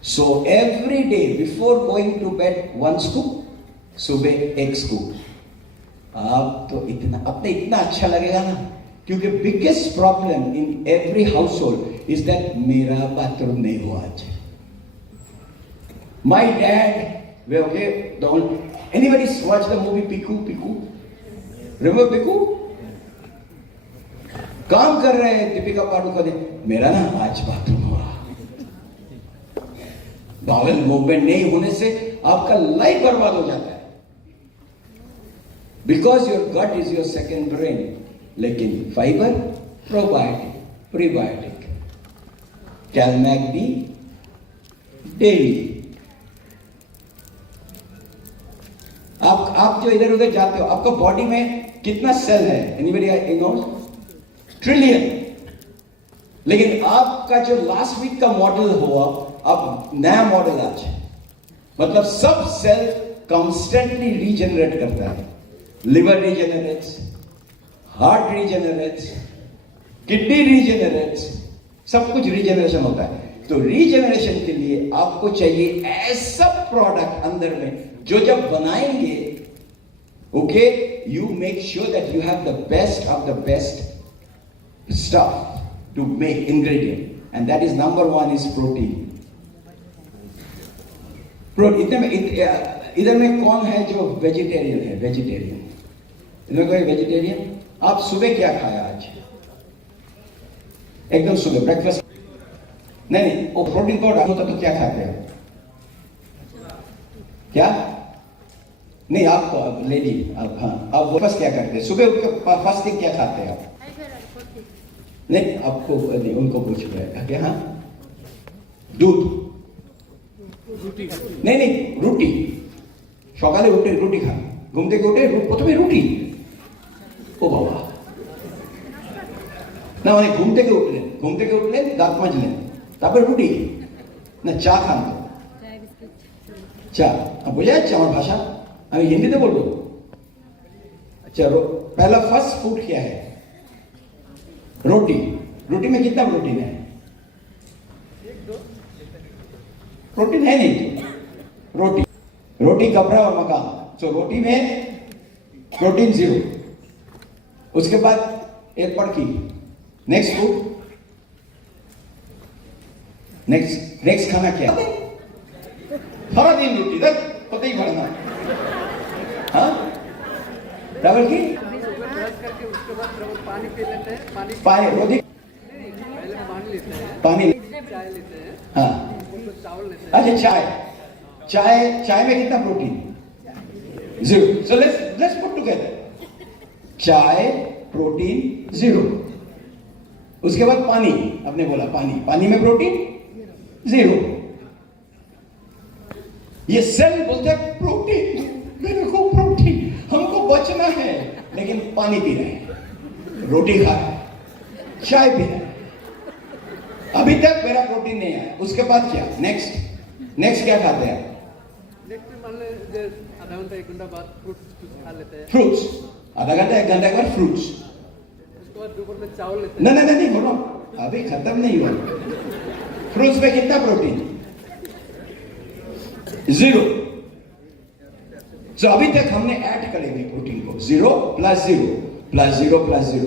So every day before going to bed 1 scoop, सुबह 1 स्कूप। आप तो इतना अच्छा लगेगा ना, क्योंकि biggest problem in every house hold is that मेरा बाथरूम नहीं हुआ आज। My dad, okay, anybody watch the movie Piku? Remember Piku? काम कर रहे हैं दीपिका पादुकोण, मेरा ना आज बाथरूम हुआ। बावल मूवमेंट नहीं होने से आपका लाइफ बर्बाद हो जाता है, because your gut is your second brain. लेकिन fibre, probiotic, prebiotic, Cal Mag D daily. आप जो इधर उधर जाते हो, आपका बॉडी में कितना सेल है? Anybody knows? ट्रिलियन। लेकिन आपका जो लास्ट वीक का मॉडल हुआ, अब नया मॉडल आज, मतलब सब सेल कॉन्स्टेंटली रीजनरेट करता है। Liver regenerates, heart regenerates, kidney regenerates, सब कुछ रीजनरेशन होता है। तो रीजनरेशन के लिए आपको चाहिए ऐसा प्रोडक्ट अंदर में, जो जब बनाएंगे, okay, you make sure that you have the best of the best stuff to make ingredient, and that is number 1 is protein. इधर में कौन है जो वेजिटेरियन है? वेजिटेरियन, इधर कोई वेजिटेरियन? आप सुबह क्या खाया आज? एकदम सुबह ब्रेकफास्ट? नहीं, वो प्रोटीन पाउडर होता तो क्या खाते हैं? क्या? नहीं आप लेडी आप, हाँ आप वापस क्या करते हैं सुबह उठ कर फास्टिंग क्या खाते हैं आप? नहीं आपको नहीं, उनको पूछ रहे हैं क्या? हाँ दूध नहीं नहीं রুটি সকালে উঠে রুটি খান ঘুম থেকে উঠে প্রথমে রুটি ও বাবা না মানে ঘুম থেকে উঠলেন দাঁত মাজলেন তারপর রুটি না চা খান তো চা বোঝা যাচ্ছে আমার ভাষা আমি হিন্দিতে বলবো चलो पहला फर्स्ट फूड क्या है रोटी रोटी में कितना प्रोटीन है प्रोटीन है नहीं रोटी रोटी कपड़ा और मकान तो रोटी में प्रोटीन 0 उसके बाद एक पड़की नेक्स्ट फूड नेक्स्ट खाना क्या सारा दिन रोटी तक पता ही पड़ना हाँ डबल की उसके बाद पानी पी लेते हैं पानी रोटी पहले पानी लेते हैं पानी चाय लेते हैं हाँ चावल लेते हैं अच्छा चाय में कितना protein 0 so let's put together चाय प्रोटीन 0 उसके बाद पानी आपने बोला पानी में प्रोटीन 0 ये सेल बोलते हैं प्रोटीन मेरे को प्रोटीन हमको बचना है लेकिन पानी पी रहे हैं रोटी खा रहे हैं चाय पी रहे हैं अभी तक मेरा प्रोटीन नहीं आया उसके बाद क्या नेक्स्ट क्या खाते हैं नेक्स्ट मान ले आधा घंटा 1 घंटा बाद फ्रूट्स खा लेते हैं फ्रूट्स आधा घंटा 1 घंटे के बाद फ्रूट्स उसके बाद दोपहर में चावल लेते हैं नहीं बोलो अभी खत्म नहीं हुआ फ्रूट्स में कितना प्रोटीन 0 तो अभी तक हमने ऐड करेंगे प्रोटीन को 0 प्लस 0 प्लस 0 प्लस 0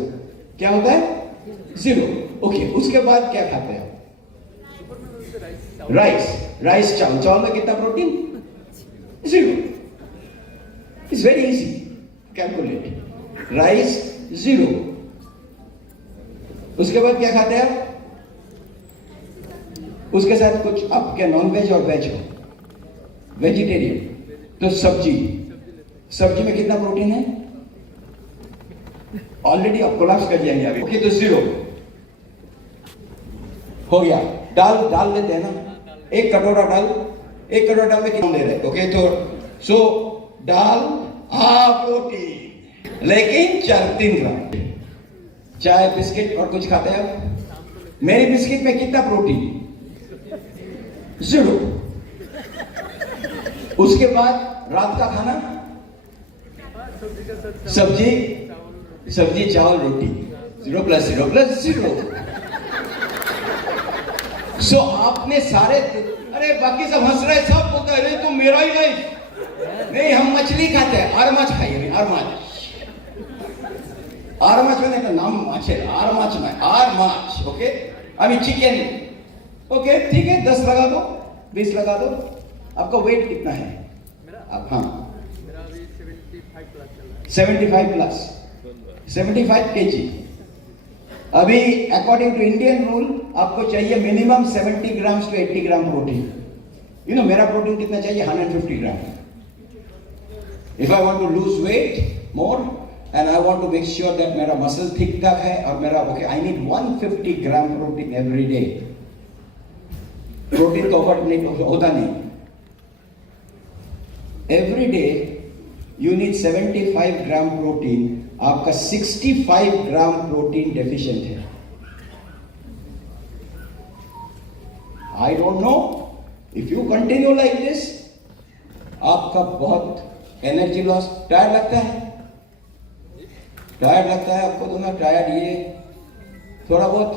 क्या होता है 0 ओके उसके बाद क्या खाते हैं राइस चावल में कितना protein 0 it's very easy calculate rice 0 उसके बाद क्या खाते हैं उसके साथ कुछ आपके नॉन वेज और वेज हो वेजिटेरियन तो सब्जी में कितना प्रोटीन है ऑलरेडी आप कोलैप्स कर जाएंगे अभी ओके तो 0 हो गया दाल लेते हैं ना एक कटोरा दाल में कितना ले रहे ओके तो सो दाल प्रोटीन लेकिन 3 ग्राम चाय बिस्किट और कुछ खाते हैं मेरी बिस्किट में कितना प्रोटीन 0 उसके बाद रात का खाना सब्जी चावल रोटी 0 प्लस 0 प्लस 0 सो आपने सारे अरे बाकी सब हंस रहे सब बोलता है तो मेरा ही लाइफ नहीं हम मछली खाते हैं आर माछ खाइए आर माछ मैंने का नाम माछे आर माछ ओके अभी चिकन ओके ठीक है 10 लगा दो 20 लगा दो आपका वेट कितना है आप हाँ मेरा अभी 75 प्लस चल रहा है 75 kg अभी अकॉर्डिंग टू इंडियन रूल आपको चाहिए minimum 70 grams to 80 gram protein you know मेरा प्रोटीन कितना चाहिए 150 gram if I want to lose weight more and I want to make sure that मेरा मसल थिक ठाक है और मेरा okay I need 150 gram protein every day protein तो ओवर होता नहीं every day you need 75 gram protein आपका 65 ग्राम प्रोटीन डेफिशिएंट है I don't know if you continue like this आपका बहुत एनर्जी लॉस टायर्ड लगता है आपको तो ना टायर्ड ये थोड़ा बहुत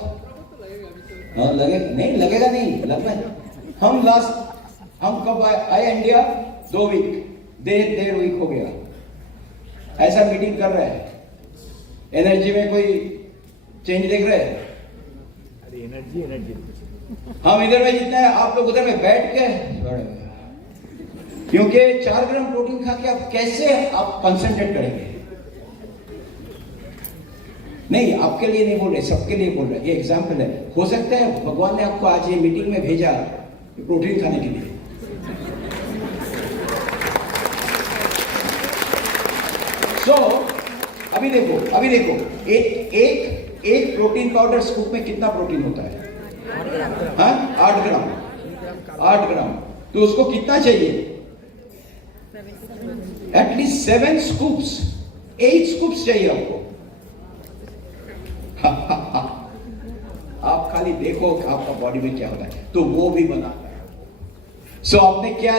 हाँ लगेगा नहीं लगना है हम कब आए इंडिया 2 वीक 1.5 वीक हो गया ऐसा मीटिंग कर रहे हैं एनर्जी में कोई चेंज देख रहे हैं एनर्जी हम इधर में जितना है आप लोग उधर में बैठ के क्योंकि 4 ग्राम प्रोटीन खा के आप कैसे आप कंसंट्रेट करेंगे नहीं आपके लिए नहीं बोल रहे सबके लिए बोल रहे ये एग्जाम्पल है हो सकता है भगवान ने आपको आज ये मीटिंग में भेजा प्रोटीन खाने के लिए अभी देखो एक प्रोटीन पाउडर स्कूप में कितना प्रोटीन होता है? हाँ, 8 ग्राम। तो उसको कितना चाहिए? एटलीस्ट 7 स्कूप्स, 8 स्कूप्स चाहिए आपको। आप खाली देखो कि आपका बॉडी में क्या होता है, तो वो भी बनाता है। सो आपने क्या,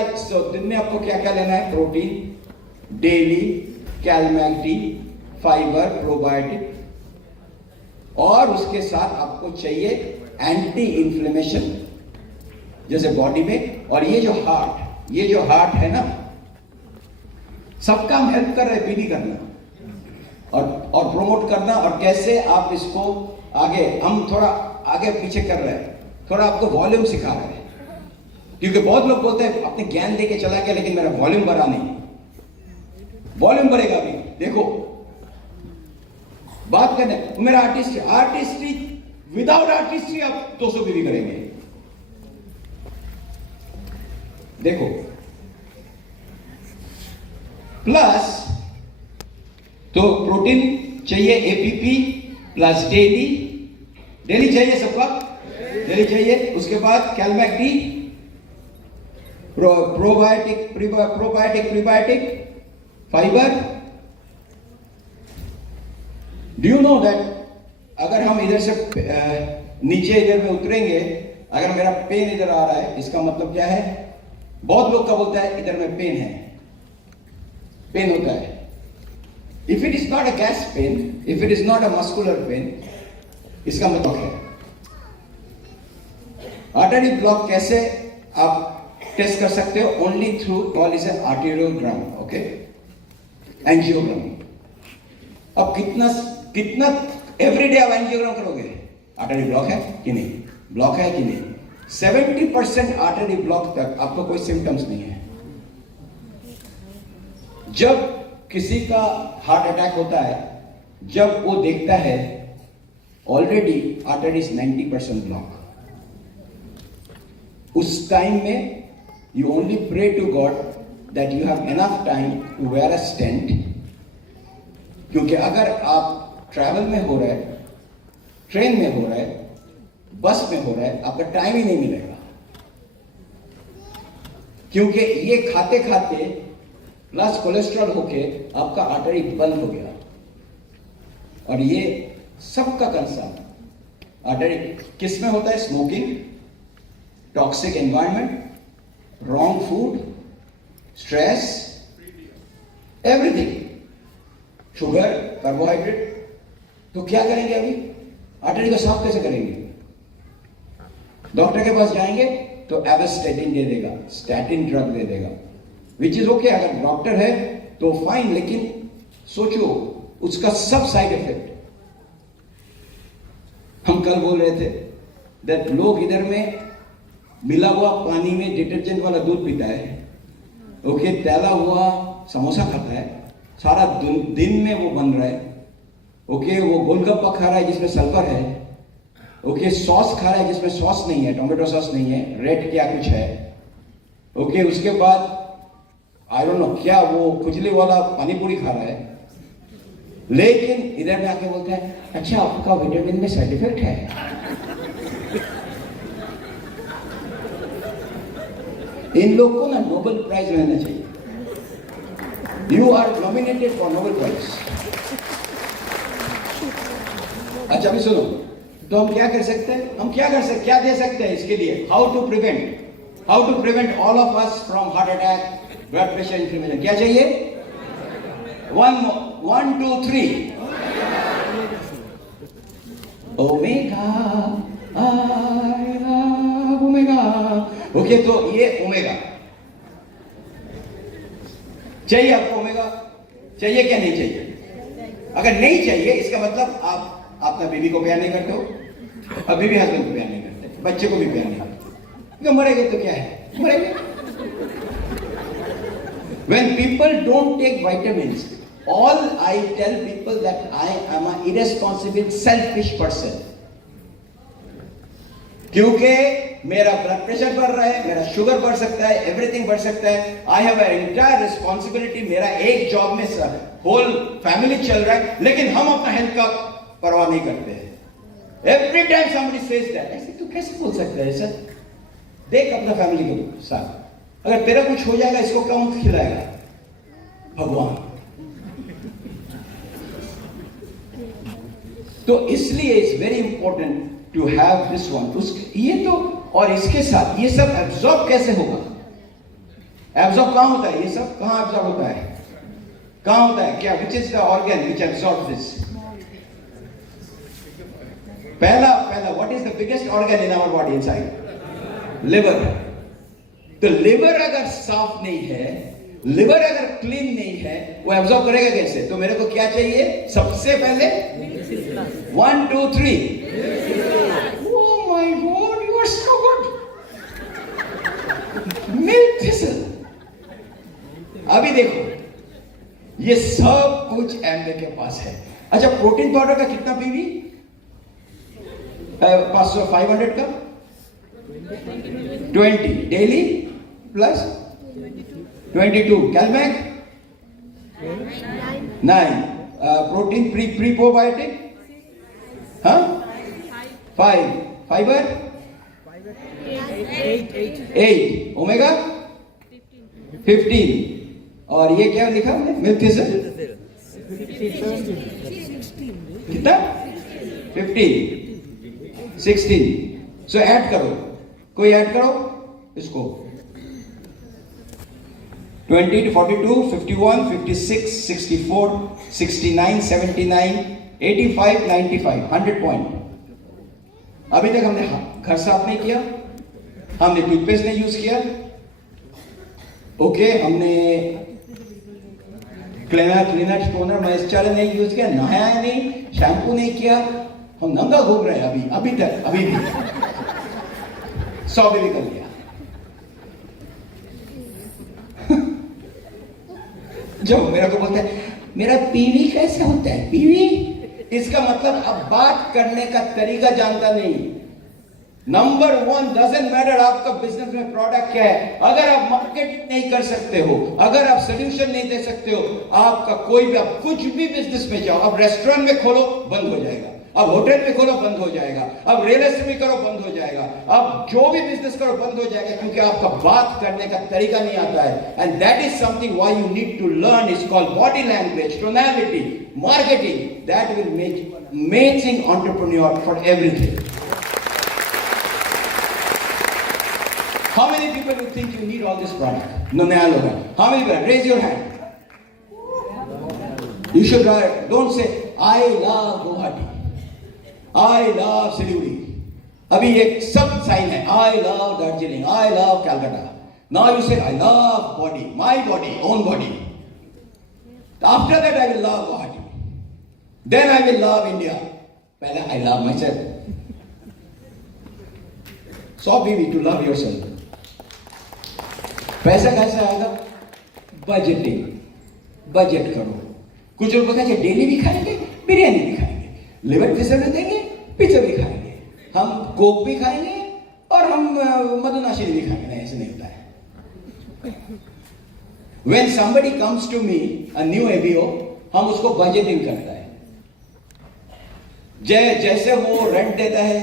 दिन में आपको क्या क्या लेना है? प्रोटीन डेली, कैलमैक-डी, फाइबर, प्रोबायोटिक, और उसके साथ आपको चाहिए एंटी इंफ्लेमेशन जैसे बॉडी में। और ये जो हार्ट है ना, सबका हम हेल्प कर रहे हैं पीडी करना और प्रमोट करना, और कैसे आप इसको आगे, हम थोड़ा आगे पीछे कर रहे हैं, थोड़ा आपको वॉल्यूम सिखा रहे हैं। क्योंकि बहुत लोग बोलते हैं अपने ज्ञान देके चला गया लेकिन मेरा वॉल्यूम बढ़ा नहीं। वॉल्यूम बढ़ेगा अभी, देखो बात करने, मेरा आर्टिस्ट्री विदाउट आर्टिस्ट्री आप 200 भी करेंगे। देखो प्लस, तो प्रोटीन चाहिए एपीपी प्लस डेली चाहिए सबका, डेली चाहिए। उसके बाद Calmac D, prebiotic, fibre. Do you know that अगर हम इधर से नीचे इधर में उतरेंगे, अगर मेरा पेन इधर आ रहा है, इसका मतलब क्या है? बहुत लोग का बोलता है इधर में पेन है, पेन होता है। If it is not a gas pain, if it is not a muscular pain, इसका मतलब है आर्टरी ब्लॉक। कैसे आप टेस्ट कर सकते हो? Only through call is arteriogram, okay, angiogram. अब कितना एवरीडे आप एंजियोग्राम करोगे? आर्टरी ब्लॉक है कि नहीं, ब्लॉक है कि नहीं? 70% आर्टरी ब्लॉक तक आपको कोई सिम्टम्स नहीं है। जब किसी का हार्ट अटैक होता है, जब वो देखता है ऑलरेडी आर्टरी इज 90% ब्लॉक, उस टाइम में you only pray to God that you have enough time to wear a stent. क्योंकि अगर आप ट्रैवल में हो रहे हैं, ट्रेन में हो रहे हैं, बस में हो रहा है, आपका टाइम ही नहीं मिलेगा। क्योंकि ये खाते खाते प्लस कोलेस्ट्रॉल होके आपका आर्टरी बंद हो गया। और ये सबका कंसर्न आर्टरी किस में होता है? Smoking, toxic environment, wrong food, stress, everything, sugar, carbohydrate. तो क्या करेंगे अभी? आर्टरी को साफ कैसे करेंगे? डॉक्टर के पास जाएंगे तो एवेस्टेटिन दे देगा, स्टैटिन ड्रग दे देगा, विच इज ओके। अगर डॉक्टर है तो फाइन, लेकिन सोचो उसका सब साइड इफेक्ट। हम कल बोल रहे थे दैट लोग इधर में मिला हुआ पानी में डिटर्जेंट वाला दूध पीता है, ओके, तैला हुआ समोसा खाता है, सारा दिन में वो बन रहा है, ओके, वो गोलगप्पा खा रहा है जिसमें सल्फर है, ओके, सॉस खा रहा है जिसमें सॉस नहीं है, टोमेटो सॉस नहीं है, रेड क्या कुछ है, ओके, उसके बाद आई डोंट नो क्या वो खुजली वाला पानी पूरी खा रहा है। लेकिन इधर में आके बोलते हैं अच्छा आपका विटामिन में साइड इफेक्ट है। इन लोग को ना नोबेल प्राइज मिलना चाहिए। You are nominated for Nobel prize. अच्छा अभी सुनो, तो हम क्या कर सकते हैं? हम क्या दे सकते हैं इसके लिए? How to prevent all of us from heart attack, blood pressure, inflammation. क्या चाहिए? 1 2 3 omega, I love omega. Okay, तो ये ओमेगा चाहिए आपको? ओमेगा चाहिए क्या नहीं चाहिए? अगर नहीं चाहिए इसका मतलब आप अपना बीवी को प्यार नहीं करते हो, और बीवी हस्बैंड को प्यार नहीं करते, बच्चे को भी प्यार नहीं करते। मरेंगे तो क्या है, मरेंगे। When people don't take vitamins, all I tell people that I am an irresponsible, selfish person. क्योंकि मेरा ब्लड प्रेशर बढ़ रहा है, मेरा शुगर बढ़ सकता है, एवरीथिंग बढ़ सकता है। I have an entire responsibility. मेरा एक जॉब में होल फैमिली चल रहा है, लेकिन हम अपना हेल्थ का परवाह नहीं करते हैं। Every time somebody says that, ऐसे तू कैसे बोल सकता है सर? देख अपना फैमिली के साथ, अगर तेरा कुछ हो जाएगा इसको कौन खिलाएगा? भगवान। तो इसलिए it's very important to have this one. ये तो, और इसके साथ ये सब एब्जॉर्ब कैसे होगा? एब्जॉर्ब कहां होता है? ये सब कहां एब्जॉर्ब होता है? कहां होता है? क्या which is the organ which absorb this? पहला what is the biggest organ in our body? Inside liver. तो लिवर अगर साफ नहीं है, लिवर अगर क्लीन नहीं है, वो एब्जॉर्ब करेगा कैसे? तो मेरे को क्या चाहिए सबसे पहले? 1 2 3। Oh my God, you are so good. Milk thistle. अभी देखो, ये सब कुछ एमवे के पास है। अच्छा, प्रोटीन पाउडर का कितना पीवी? 500 का 20 daily plus 22 कैलमैक 9 protein pre probiotic हाँ 5 फाइबर 8 ओमेगा 15 और ये क्या लिखा हमने? मिल्क थिसल कितना? 15 16। सो ऐड करो, कोई ऐड करो इसको। 20 42 51 56 64 69 79 85 95 100 पॉइंट। अभी तक हमने घर साफ नहीं किया, हमने टूथपेस्ट नहीं यूज किया, ओके, हमने क्लीनर टोनर मॉइस्चराइजर नहीं यूज किया, नहाया नहीं, शैम्पू नहीं किया, हम नंगा घूम रहे हैं अभी तक, अभी भी 100 भी कर लिया। जब मेरे को बोलते हैं मेरा पीवी कैसे होता है? पीवी इसका मतलब अब बात करने का तरीका जानता नहीं। नंबर 1 डजंट मैटर आपका बिजनेस में प्रोडक्ट क्या है, अगर आप मार्केटिंग नहीं कर सकते हो, अगर आप सोल्यूशन नहीं दे सकते हो, आपका कोई भी, आप कुछ भी बिजनेस में जाओ, अब रेस्टोरेंट में खोलो बंद हो जाएगा, अब होटल में खोलो बंद हो जाएगा, अब रियल एस्टेट में करो बंद हो जाएगा, अब जो भी बिजनेस करो बंद हो जाएगा, क्योंकि आपका बात करने का तरीका नहीं आता है। And that is something why you need to learn, is called body language, tonality, marketing, that will make amazing entrepreneur for everything. How many people you think you need all this product? No, नया लोग हैं। How many people? Raise your hand. You should don't say I love Guwahati, I love Siliguri. अभी एक सब sign है, I love Darjeeling, I love Calcutta. Now you say I love body, my body, own body. After that I will love Guwahati. Then I will love India. पहले I love myself. So baby, to love yourself. पैसा कैसे आएगा? Budgeting, budget करो। कुछ लोग बताएंगे daily भी खाएंगे, बिरयानी भी खाएंगे, लिवर प्रेशर भी देंगे, पिज्जा भी खाएंगे, हम कोक भी खाएंगे और हम मधुनाशिनी भी खाएंगे। नहीं, ऐसे नहीं होता है। When somebody comes to me, a new ABO, हम उसको बजटिंग करता है। जैसे वो रेंट देता है,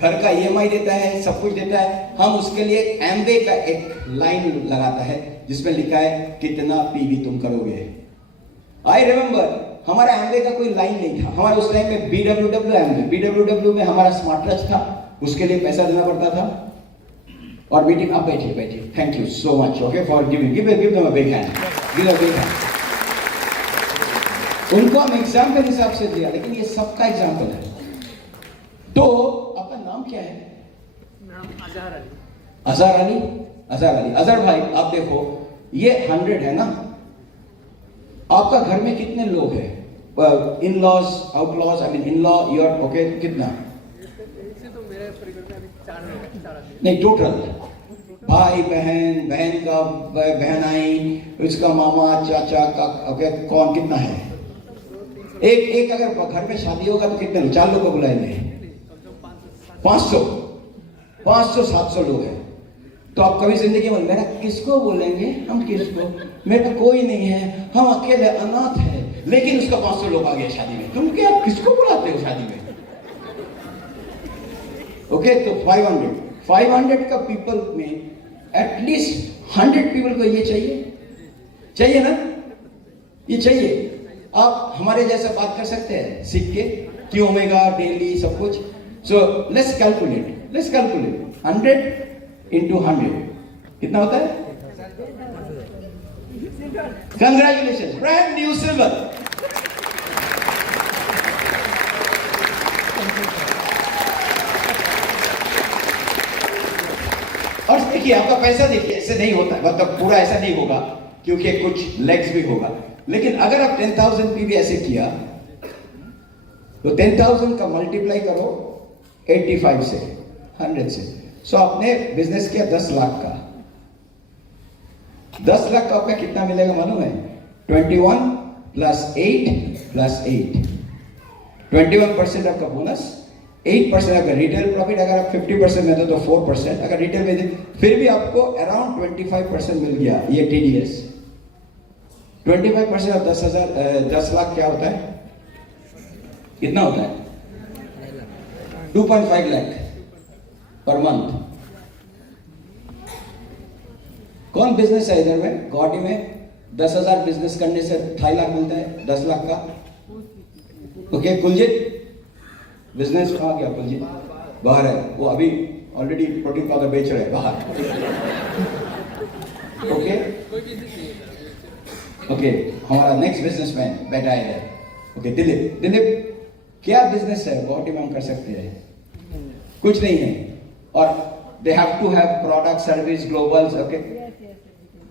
घर का EMI देता है, सब कुछ देता है, हम उसके लिए एमवे का एक लाइन लगाता है जिसमें लिखा है कितना पीवी तुम करोगे। आई रिमेंबर हमारा एमवे का कोई लाइन नहीं था, हमारा उस टाइम में BWW एमवे, BWW में हमारा स्मार्ट टच था, उसके लिए पैसा देना पड़ता था। और मीटिंग, आप बैठिए, thank you so much, okay, for giving, give them a big hand, give a big hand. उनको हम एग्जाम्पल हिसाब से दिया, लेकिन ये सबका एग्जाम्पल है। तो आपका नाम क्या है? नाम अजहर अली। अजहर अली, अजहर अली। अजहर भाई, आप देखो ये 100 है ना, आपका घर में कितने लोग हैं? In laws, outlaws, I mean in law, your, okay, कितना? इससे तो मेरे परिवार में अभी 4 लोग। नहीं, टोटल भाई बहन, बहन का बहन आई, उसका मामा चाचा का, ओके, कौन कितना है? एक अगर घर में शादी होगा तो कितने लोग? 4 लोग को बुलाएंगे? 500। 500-700 लोग हैं, तो आप कभी जिंदगी में मेरा किसको बोलेंगे, हम किसको, मेरा कोई नहीं है, हम अकेले अनाथ हैं, लेकिन उसका 500 लोग आ गए शादी में, तुम क्या किसको बुलाते हो शादी में? ओके, तो 500 का पीपल में एटलीस्ट 100 पीपल को ये चाहिए ना, ये चाहिए। आप हमारे जैसा बात कर सकते हैं सीख के, कि ओमेगा डेली सब कुछ। सो लेट्स कैलकुलेट 100 into 100 कितना होता है? Congratulation, brand new silver. और देखिए आपका पैसा, देखिए ऐसे नहीं होता, मतलब पूरा ऐसा नहीं होगा, क्योंकि कुछ लेग्स भी होगा, लेकिन अगर आप 10,000 भी ऐसे किया तो 10,000 का मल्टीप्लाई करो 85 से, 100 से, सो आपने बिजनेस किया 10 लाख का। 10 लाख का आपका कितना मिलेगा मालूम है? 21 + 8 + 8, 21% आपका बोनस, 8% आपका रिटेल प्रॉफिट। अगर आप 50% में दो तो 4%, अगर रिटेल में दे फिर भी आपको अराउंड 25% मिल गया। ये TDS 25% ऑफ 10 लाख क्या होता है? कितना होता है? 2.5 लाख पर मंथ। कौन बिजनेस है इधर में गुवाहाटी में 10,000 बिजनेस करने से 2.5 लाख मिलता है 10 लाख का? ओके, कुलजीत बिजनेस कहाँ गया? कुलजीत बाहर है, वो अभी ऑलरेडी प्रोटीन पाउडर बेच रहे हैं बाहर। ओके, हमारा नेक्स्ट बिजनेसमैन बैठा है। ओके, दिलीप क्या बिजनेस है गुवाहाटी में हम कर सकते हैं? कुछ नहीं है, और they have to have product service globals. Okay,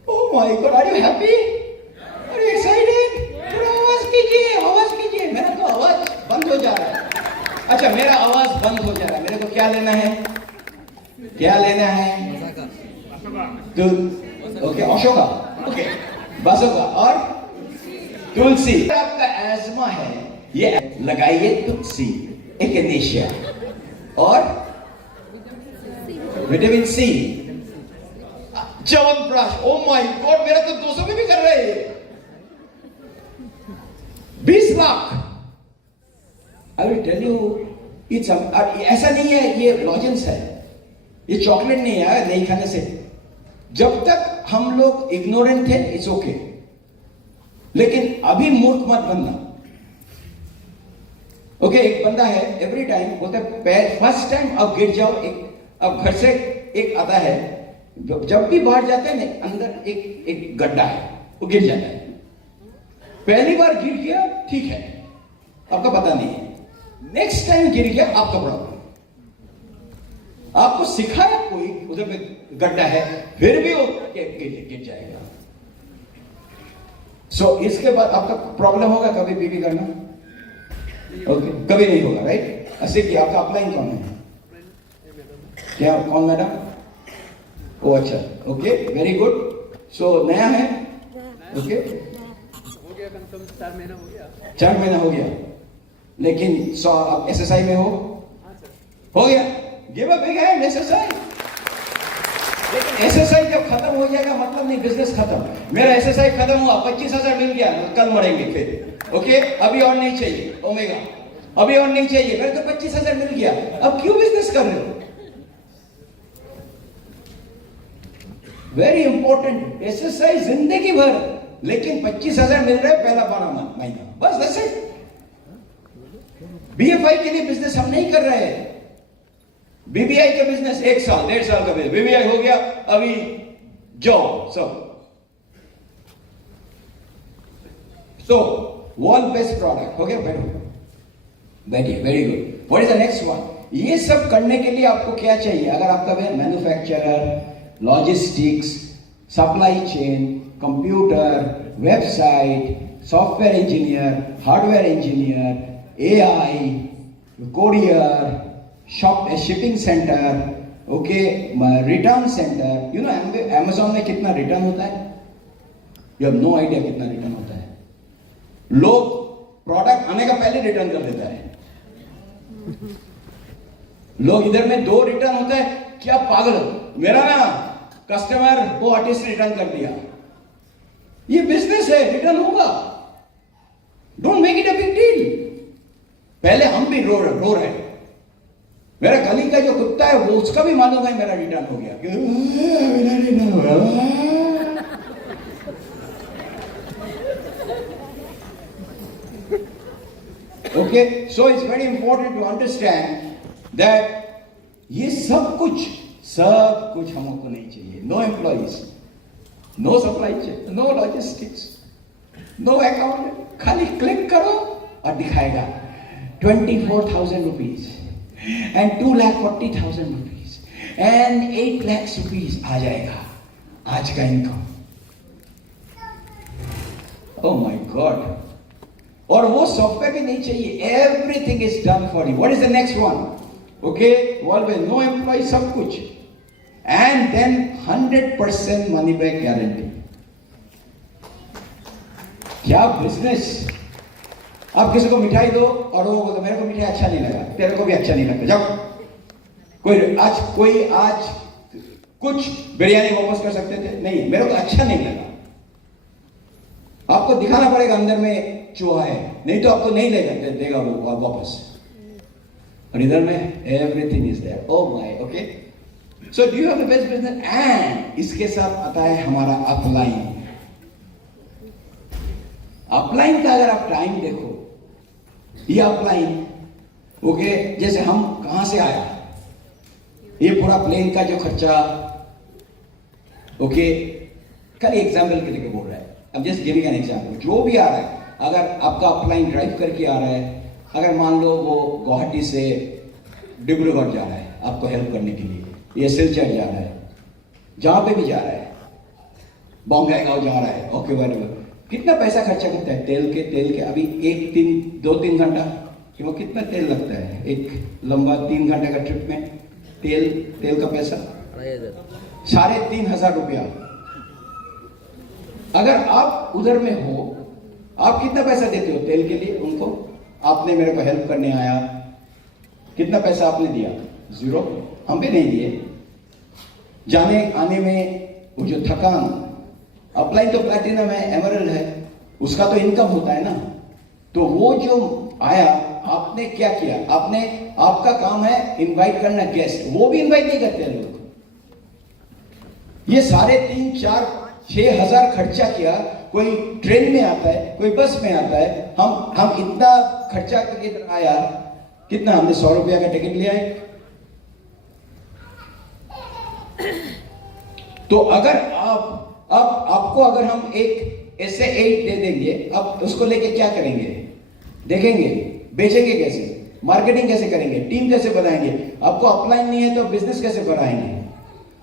oh my God, are you happy? Are you excited? थोड़ा आवाज कीजिए, मेरा तो आवाज बंद हो जा रहा है। अच्छा, मेरा आवाज बंद हो जा रहा है, मेरे को क्या लेना है? ओके, अशोका, ओके, बसोका और तुलसी। आपका एस्मा है, ये लगाइए तुलसी, एकेनेशिया और vitamin C, Chyawanprash. Oh my God, मेरा तो 200 में भी कर रहे हैं। 20 lakh. I will tell you, it's ऐसा नहीं है ये लॉजेंस है, ये चॉकलेट नहीं है नहीं खाने से। जब तक हम लोग इग्नोरेंट थे इट्स ओके, लेकिन अभी मूर्ख मत बनना। ओके, एक बंदा है एवरी टाइम बोलता है पैर फर्स्ट टाइम अब गिर जाओ, अब घर से एक आता है, जब भी बाहर जाते हैं ना अंदर एक गड्ढा है, वो गिर जाता है। पहली बार गिर गया ठीक है, आपका पता नहीं है, नेक्स्ट टाइम गिर गया आपका प्रॉब्लम। आपको सिखाया कोई उधर में गड्ढा है, फिर भी वो गिर जाएगा। सो इसके बाद आपका प्रॉब्लम होगा कभी बीबी करना? ओके, कभी नहीं होगा, राइट? ऐसे कि आपका अपलाइन कौन है? क्या कौन मैडम? ओ अच्छा, ओके, वेरी गुड। सो नया है, ओके, हो गया कम 4 महीना हो गया। 4 महीना हो गया, लेकिन आप SSI में हो? हो गया, give up big hand SSI। लेकिन SSI जब खत्म हो जाएगा मतलब नहीं बिजनेस खत्म। मेरा SSI खत्म हुआ, 25,000 मिल गया, कल मरेंगे फिर। ओके, अभी और नहीं चाहिए ओमेगा, अभी और नहीं चाहिए, मेरे तो 25,000 मिल गया, अब क्यों बिजनेस कर रहे हो? वेरी इंपॉर्टेंट, SSI जिंदगी भर, लेकिन 25,000 मिल रहा है पहला 12 महीना, बस वैसे। BFI के लिए बिजनेस हम नहीं कर रहे हैं। BBI का बिजनेस 1 साल 1.5 साल का बिजनेस, BBI हो गया, अभी जॉब सब। सो वॉल बेस्ड प्रोडक्ट हो गया, बैठिए, very good. What is the next one? ये सब करने के लिए आपको क्या चाहिए? अगर आपका manufacturer, logistics, supply chain, computer, website, software engineer, hardware engineer, AI, courier, shipping centre, okay, return centre. You know Amazon में कितना रिटर्न होता है? यू हैव नो आइडिया कितना रिटर्न होता है। लोग प्रोडक्ट आने का पहले रिटर्न कर देता है। लोग इधर में 2 रिटर्न होता है, क्या पागल हो? मेरा ना कस्टमर वो आर्टिस्ट रिटर्न कर दिया। ये बिजनेस है, रिटर्न होगा। Don't make it a big deal. पहले हम भी रो रहे हैं। मेरा गली का जो कुत्ता है वो, उसका भी मालूम है मेरा रिटर्न हो गया, मेरा रिटर्न हो गया। Okay, so it's very important to understand that ये सब कुछ हमको नहीं चाहिए। No employees, no supply chain, no logistics, no account. खाली क्लिक करो और दिखाएगा 24,000 rupees and 2,40,000 rupees and 8 lakh rupees आ जाएगा आज का इनकम। Oh my God. और वो सॉफ्टवेयर भी नहीं चाहिए, everything is done for you. What is the next one? Okay, always no employ, सब कुछ, and then 100% money back guarantee. क्या बिजनेस। आप किसी को मिठाई दो और वो बोलते मेरे को मिठाई अच्छा नहीं लगा, तेरे को भी अच्छा नहीं लगता, जाओ। कोई आज कुछ बिरयानी वापस कर सकते थे? नहीं, मेरे को अच्छा नहीं लगा। आपको दिखाना पड़ेगा अंदर में चूहा है, नहीं तो आपको नहीं देगा वो वापस। और इधर में everything is there. Oh my, okay. So do you have the best business? And इसके साथ आता है हमारा अपलाइन। अपलाइन का अगर आप टाइम देखो, ये अपलाइन, ओके, जैसे हम कहां से आया, ये पूरा प्लेन का जो खर्चा, ओके, खाली एग्जाम्पल के लिए बोल रहा है। अब जस्ट गिविंग एन एग्जाम्पल, जो भी आ रहा है, अगर आपका अपलाइन ड्राइव करके आ रहा है, अगर मान लो वो गुवाहाटी से डिब्रूगढ़ जा रहा है आपको हेल्प करने के लिए, ये सिलचर जा रहा है, जहां पे भी जा रहा है, बॉम्बेगांव जा रहा है, ओके वेरी, कितना पैसा खर्चा करता है तेल के? अभी 2-3 घंटा वो कितना तेल लगता है? एक लंबा 3 घंटे का ट्रिप में तेल का पैसा 3,500 रुपया। अगर आप उधर में हो, आप कितना पैसा देते हो तेल के लिए उनको? आपने मेरे को हेल्प करने आया, कितना पैसा आपने दिया? 0। हम भी नहीं दिए। जाने आने में वो जो थकान, अपलाइन तो प्लैटिनम है, एमरल्ड है, उसका तो इनकम होता है ना। तो वो जो आया, आपने क्या किया? आपका काम है इनवाइट करना गेस्ट, वो भी इनवाइट नहीं करते लोग। ये 3,500-4,000-6 हजार खर्चा किया। कोई ट्रेन में आता है, कोई बस में आता है, हम इतना खर्चा करके इधर आया, कितना हमने 100 रुपया का टिकट लिया है। तो अगर आपको अगर हम एक ऐसे 8 दे देंगे, अब उसको लेके क्या करेंगे? देखेंगे, बेचेंगे कैसे, मार्केटिंग कैसे करेंगे, टीम कैसे बनाएंगे? आपको अपलाइन नहीं है तो बिजनेस कैसे बढ़ाएंगे?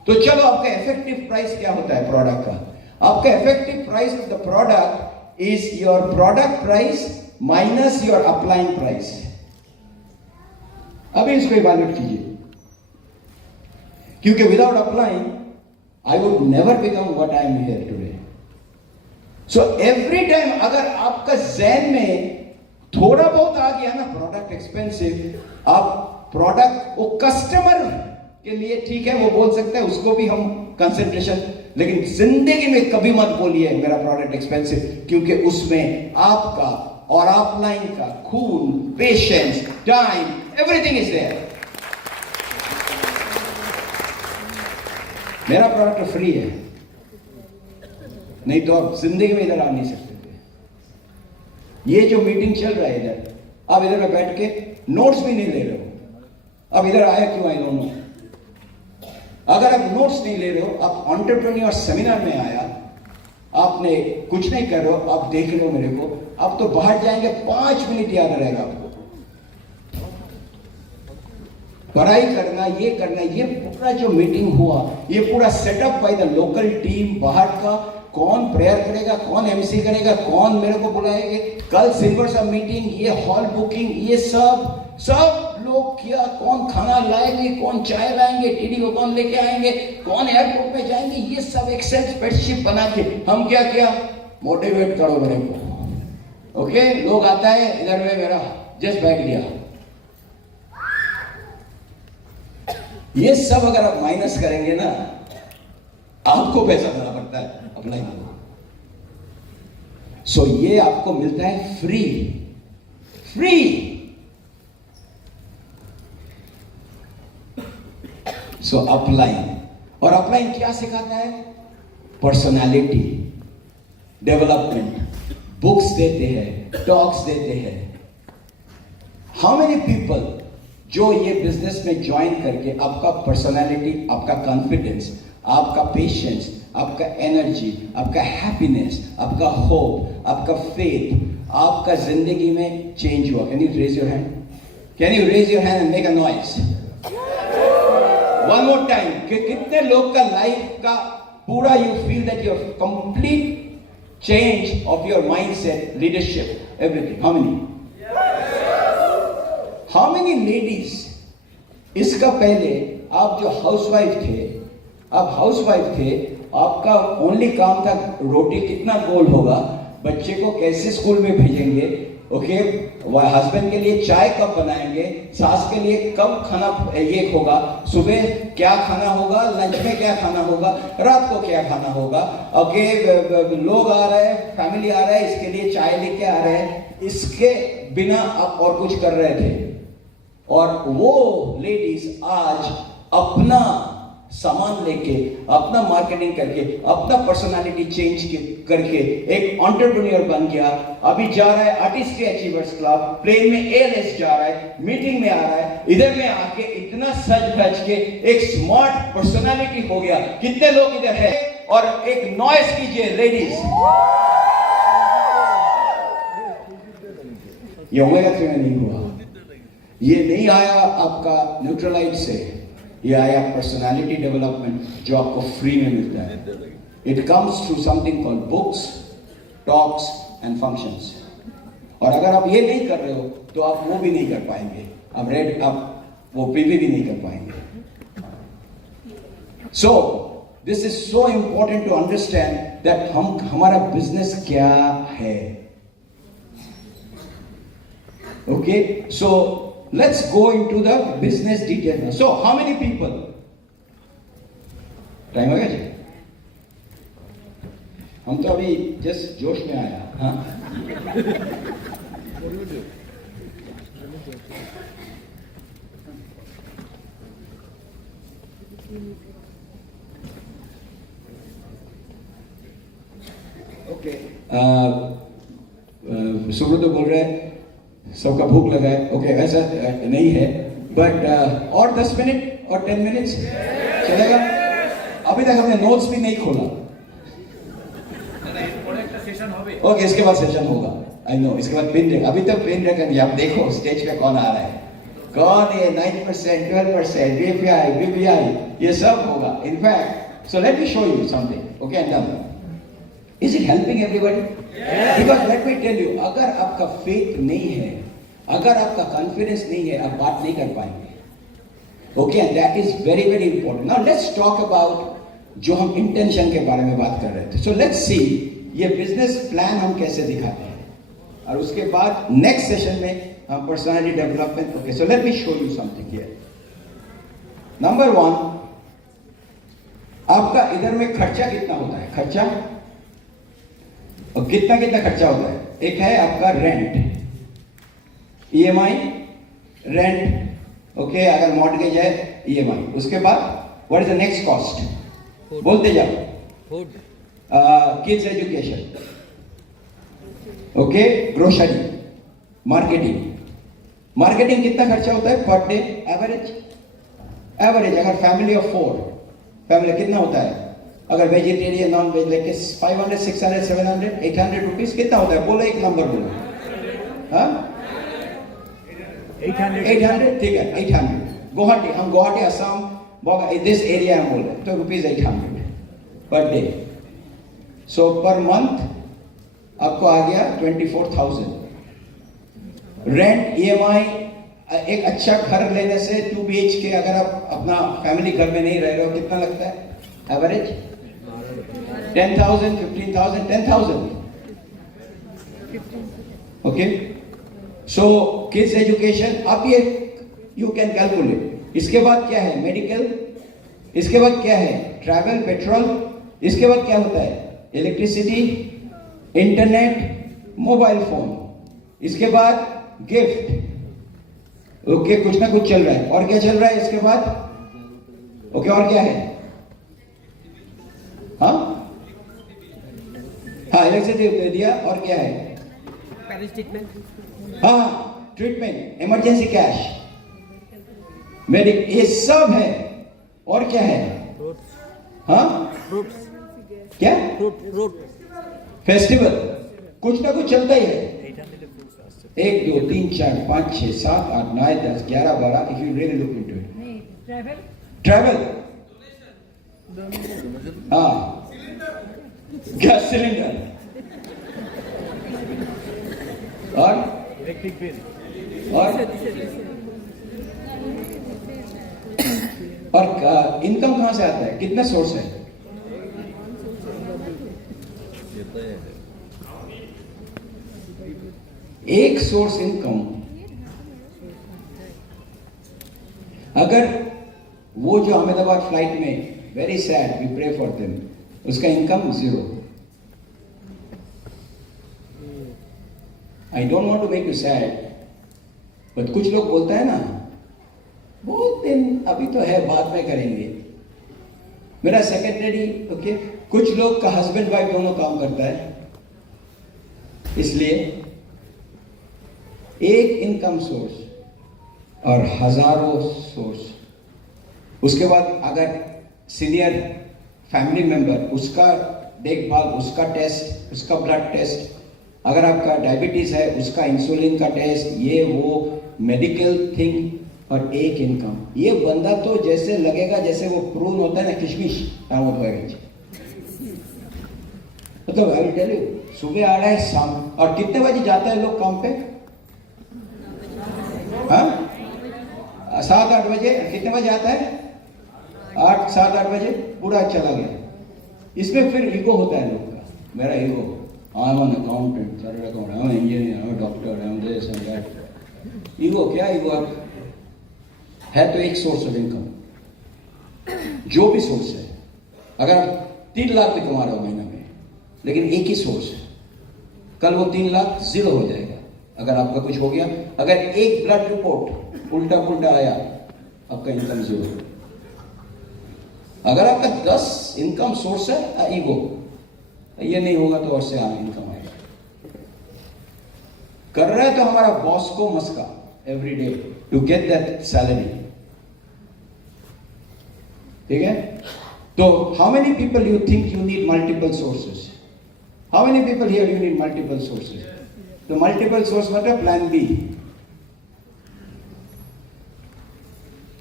तो चलो, आपका इफेक्टिव प्राइस क्या होता है प्रोडक्ट का? आपका effective price of the product is your product price minus your upline price. अभी इसको इवैल्यूएट कीजिए, क्योंकि without upline I would never become what I am here today. So every time अगर आपका ज़हन में थोड़ा बहुत आ गया ना प्रोडक्ट एक्सपेंसिव, आप प्रोडक्ट वो कस्टमर के लिए ठीक है, वो बोल सकते हैं, उसको भी हम कंसंट्रेशन, लेकिन जिंदगी में कभी मत बोलिए मेरा प्रोडक्ट एक्सपेंसिव, क्योंकि उसमें आपका और अपलाइन का खून, patience, time, everything is there. मेरा प्रोडक्ट फ्री है, नहीं तो आप जिंदगी में इधर आ नहीं सकते थे। ये जो मीटिंग चल रहा है इधर, आप इधर में बैठ के नोट्स भी नहीं ले रहे हो। अब इधर आया क्यों? आई डोंट नो। अगर आप नोट्स नहीं ले रहे हो, आप एंटरप्रेन्योर सेमिनार में आया, आपने कुछ नहीं कर रहे हो, आप देख रहे हो मेरे को, आप तो बाहर जाएंगे 5 मिनट याद रहेगा आपको। पढ़ाई करना, ये करना, ये पूरा जो मीटिंग हुआ, ये पूरा setup by the local team, बाहर का कौन प्रेयर करेगा, कौन एमसी करेगा, कौन मेरे को बुलाएंगे, कल सिल्वर सब मीटिंग, ये हॉल बुकिंग, ये सब लोग किया। कौन खाना लाएंगे, कौन चाय लाएंगे, टीडी को कौन लेके आएंगे, कौन एयरपोर्ट में जाएंगे, ये सब एक्सेल स्प्रेडशीट बना के हम क्या किया? मोटिवेट करो मेरे को। ओके, लोग आता है इधर में, मेरा जस्ट बैग लिया, ये सब अगर आप माइनस करेंगे ना, आपको पैसा देना पड़ता है अपना ही। सो ये आपको मिलता है फ्री, फ्री। सो अपलाइन, और अपलाइन क्या सिखाता है? पर्सनालिटी डेवलपमेंट, बुक्स देते हैं, टॉक्स देते हैं। हाउ मेनी पीपल जो ये बिजनेस में ज्वाइन करके आपका पर्सनालिटी, आपका कॉन्फिडेंस, आपका पेशेंस, आपका एनर्जी, आपका हैप्पीनेस, आपका होप, आपका फेथ, आपका जिंदगी में चेंज हुआ? Can you raise your hand? Can you raise your hand and make a noise? One more time, कि कितने लोग का लाइफ का पूरा you feel that your complete change of your mindset, leadership, everything? How many? How many ladies, इसका पहले आप जो हाउसवाइफ थे, आप हाउसवाइफ थे, आपका ओनली काम था रोटी कितना गोल होगा, बच्चे को कैसे स्कूल में भेजेंगे, ओके, हस्बैंड के लिए चाय कब बनाएंगे, सास के लिए कब खाना ये होगा, सुबह क्या खाना होगा, लंच में क्या खाना होगा, रात को क्या खाना होगा, ओके, लोग आ रहे हैं, फैमिली आ रहा है, इसके लिए चाय लेके आ रहे हैं, इसके बिना आप और कुछ कर रहे थे। और वो लेडीज आज अपना सामान लेके, अपना मार्केटिंग करके, अपना पर्सनालिटी चेंज करके एक एंटरप्रेन्योर बन गया। अभी जा रहा है आर्टिस्ट्री अचीवर्स क्लब, प्लेन में एयरलेस जा रहा है, मीटिंग में आ रहा है, इधर में आके इतना सज धज के एक स्मार्ट पर्सनालिटी हो गया। कितने लोग इधर है? और एक नॉइस कीजिए लेडीज। ये ओमेगा 3 में नहीं हुआ, ये नहीं आया आपका न्यूट्रलाइट से, ये आया पर्सनालिटी डेवलपमेंट जो आपको फ्री में मिलता है। It comes through something called books, talks and functions. और अगर आप ये नहीं कर रहे हो तो आप वो भी नहीं कर पाएंगे, आप वो पीवी भी नहीं कर पाएंगे। So this is so important to understand that हमारा बिजनेस क्या है। Okay, so let's go into the business details now. So how many people? Time हो गया जी? हम तो अभी जस्ट जोश में आया। हाँ, ओके, सुब्रत तो बोल रहे हैं सबका भूख लगा है। ओके, ऐसा नहीं है, बट और 10 मिनट और 10 मिनट्स चलेगा? अभी तक हमने नोट्स भी नहीं खोला। ओके, इसके बाद सेशन होगा, आई नो। इसके बाद पिन रेक, अभी तक पिन रेक है। आप देखो स्टेज पे कौन आ रहा है, कौन ये 9%, 12%, बीपीआई, बीबीआई, ये सब होगा। In fact, so let me show you something. Okay, and done. Is it helping everybody? Because let me tell you, अगर आपका फेथ नहीं है, अगर आपका कॉन्फिडेंस नहीं है, आप बात नहीं कर पाएंगे। Okay, and that is very very important. Now let's talk about जो हम इंटेंशन के बारे में बात कर रहे थे। सो लेट्स सी ये बिजनेस प्लान हम कैसे दिखाते हैं, और उसके बाद नेक्स्ट सेशन में हम personality development. Okay, so let me show you something here. Number 1, आपका इधर में खर्चा कितना होता है? खर्चा और कितना कितना खर्चा होता है? एक है आपका रेंट, EMI, रेंट, ओके, अगर मॉर्टगेज है EMI। उसके बाद what is the next cost? बोलते जाओ। Food, kids education, okay, grocery, marketing. Marketing कितना खर्चा होता है पर डे? एवरेज अगर फैमिली ऑफ 4, फैमिली कितना होता है? अगर वेजिटेरियन नॉन वेज लेके 500, 600, 700, 800 रुपीज कितना होता है? बोलो एक नंबर बोलो। हाँ, 800, ठीक है, 800। गुवाहाटी, हम गुवाहाटी असम दिस एरिया हम बोल रहे हैं, तो रुपीज 800 पर डे। सो पर मंथ आपको आ गया 24,000। रेंट, EMI, एक अच्छा घर लेने से 2 BHK अगर आप अपना फैमिली घर में नहीं रह रहे हो, कितना लगता है average? 10,000, 15,000, 10,000। Okay, so kids education, अब ये यू कैन कैलकुलेट इसके बाद क्या है? मेडिकल। इसके बाद क्या है? Travel, petrol. इसके बाद क्या होता है? Electricity, internet, mobile phone. इसके बाद गिफ्ट। ओके, कुछ ना कुछ चल रहा है। और क्या चल रहा है इसके बाद? ओके, और क्या है? हाँ हाँ, इलेक्ट्रिसिटी दे दिया। और क्या है? हाँ, ट्रीटमेंट, इमरजेंसी कैश, मेडिक, ये सब है। और क्या है? हाँ, क्या? फेस्टिवल, कुछ ना कुछ चलता ही है। 1 2 3 4 5 6 7 8 9 10 11 12 if you really look into it. Travel, हाँ, गैस सिलेंडर, और इलेक्ट्रिक बिल, और इनकम कहां से आता है? कितना सोर्स है? एक सोर्स इनकम, अगर वो जो अहमदाबाद फ्लाइट में, very sad, we pray for them, उसका income 0। I don't want to make you sad, but कुछ लोग बोलता है ना, बहुत दिन अभी तो है, बाद में करेंगे। मेरा सेक्रेटरी, ओके, कुछ लोग का हस्बैंड वाइफ दोनों काम करता है, इसलिए एक इनकम सोर्स और हजारों सोर्स। उसके बाद अगर सीनियर फैमिली मेंबर, उसका देखभाल, उसका टेस्ट, उसका ब्लड टेस्ट, अगर आपका डायबिटीज है उसका इंसुलिन का टेस्ट, ये वो मेडिकल थिंग, और एक इनकम। ये बंदा तो जैसे लगेगा जैसे वो प्रून होता है ना, किशमिश, मतलब आई विल टेल यू, सुबह आ रहा है, शाम, और कितने बजे जाता है लोग काम पे? हाँ, 7-8 बजे। कितने बजे आता है? 7-8 बजे पूरा चला गया। इसमें फिर ईगो होता है लोग का, मेरा ego, I am an accountant, chartered accountant, I am engineer, I am doctor, I am this and that. Ego क्या? ईगो आप है तो एक सोर्स ऑफ इनकम, जो भी सोर्स है। अगर आप 3 लाख भी कमा रहे हो महीना में, लेकिन एक ही सोर्स है, कल वो 3 लाख 0 हो जाएगा अगर आपका कुछ हो गया। अगर एक ब्लड रिपोर्ट उल्टा पुल्टा आया, आपका इनकम 0। अगर आपका 10 इनकम सोर्स है, ईगो, ये नहीं होगा तो और से इनकम आएगा। कर रहा है तो हमारा बॉस को मस्का every day to get that salary, ठीक है? तो how many people you think you need multiple sources? How many people here you need multiple sources? तो मल्टीपल सोर्स मतलब प्लान बी।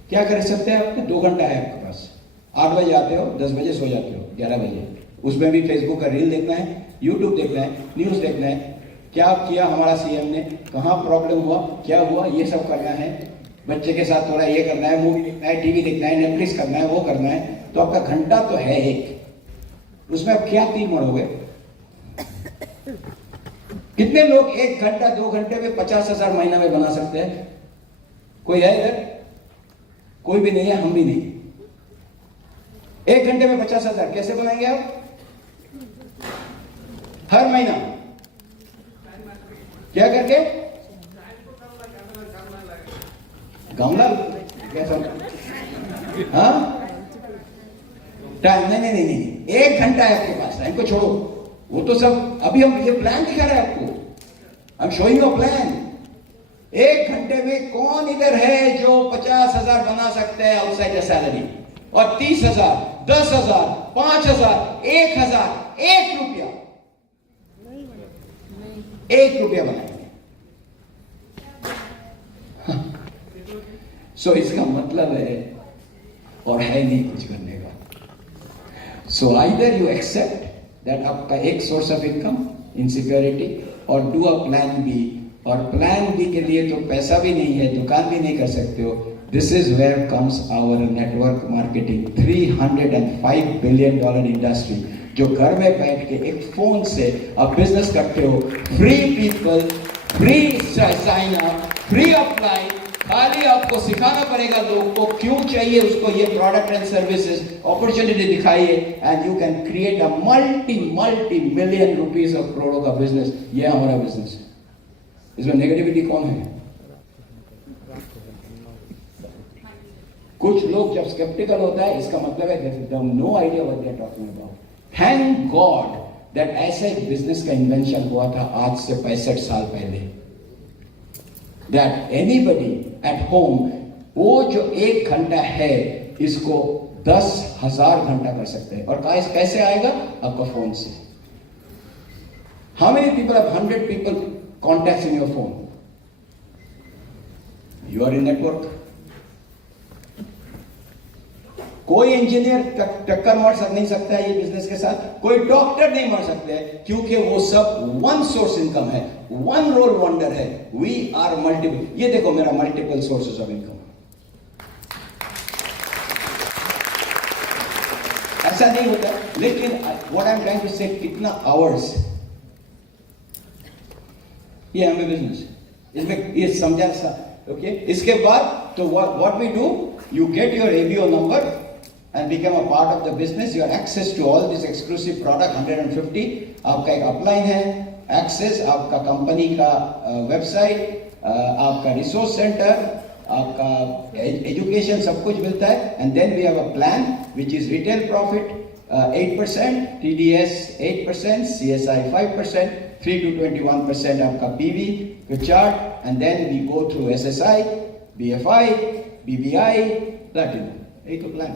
क्या कर सकते हैं? आपके 2 घंटा है आपके पास, 8 बजे आते हो, 10 बजे सो जाते हो, 11 बजे, उसमें भी फेसबुक का रील देखना है, यूट्यूब देखना है, न्यूज देखना है, क्या किया हमारा सीएम ने, कहाँ प्रॉब्लम हुआ, क्या हुआ, ये सब करना है। बच्चे के साथ थोड़ा ये करना है, मूवी देखना है, टीवी देखना है, नेटफ्लिक्स करना है, वो करना है। तो आपका घंटा तो है एक, उसमें आप क्या 3 मरोगे? कितने लोग 1 घंटा 2 घंटे में 50,000 महीना में बना सकते हैं? कोई है इधर? कोई भी नहीं है, हम भी नहीं। 1 घंटे में 50,000 कैसे बनाएंगे आप? हर महीना क्या करके? गमला कैसा? हाँ, टाइम नहीं, 1 घंटा है आपके पास, टाइम को छोड़ो, वो तो सब अभी हम ये प्लान दिखा रहे हैं आपको, I am showing you a plan. 1 घंटे में कौन इधर है जो 50,000 बना सकते हैं आउटसाइड सैलरी, और 30,000, 10,000, 5,000, 1,000, 1 रुपया, 1 रुपया बनाएंगे। सो इसका मतलब है, और है नहीं कुछ करने का। So either you accept that आपका एक सोर्स ऑफ इनकम इनसिक्योरिटी, और डू अ प्लान बी। और प्लान बी के लिए तो पैसा भी नहीं है, दुकान भी नहीं कर सकते हो। This is where comes our network marketing, $305 billion industry, जो घर में बैठ के एक फोन से आप बिजनेस करते हो। Free people, free sign up, free apply, खाली आपको सिखाना पड़ेगा लोग को क्यों चाहिए उसको ये प्रोडक्ट एंड सर्विसेज, अपॉर्चुनिटी दिखाइए and you can create a multi million rupees of करोड़ों का बिजनेस। ये हमारा बिजनेस है। इसमें नेगेटिविटी कौन है? कुछ लोग जब स्केप्टिकल होता है इसका मतलब है they have no idea what they are talking about. Thank God that ऐसा एक बिजनेस का इन्वेंशन हुआ था आज से 65 साल पहले, दैट एनीबडी एट होम वो जो 1 घंटा है इसको 10,000 घंटा कर सकते हैं। और कैसे आएगा? आपका फोन से। How many people have 100 people contacts in your phone? You are in network. कोई इंजीनियर टक्कर मार नहीं सकता है ये बिजनेस के साथ, कोई डॉक्टर नहीं मार सकते हैं, क्योंकि वो सब वन सोर्स इनकम है, वन रोल वंडर है। We are multiple. ये देखो मेरा मल्टीपल सोर्सेज ऑफ इनकम। ऐसा नहीं होता, लेकिन what I am trying to say, कितना आवर्स ये हमें बिजनेस इसमें ये समझा सा। ओके, इसके बाद तो what we do, you get your ABO number and become a part of the business. You have access to all this exclusive product 150. आपका एक अपलाइन है, एक्सेस आपका कंपनी का वेबसाइट, आपका रिसोर्स सेंटर, आपका एजुकेशन, सब कुछ मिलता है। And then we have a plan which is retail profit 8%, TDS 8%, CSI 5%, 3 to 21% आपका PV का chart, and then we go through SSI, BFI, BBI, platinum. यही तो प्लान।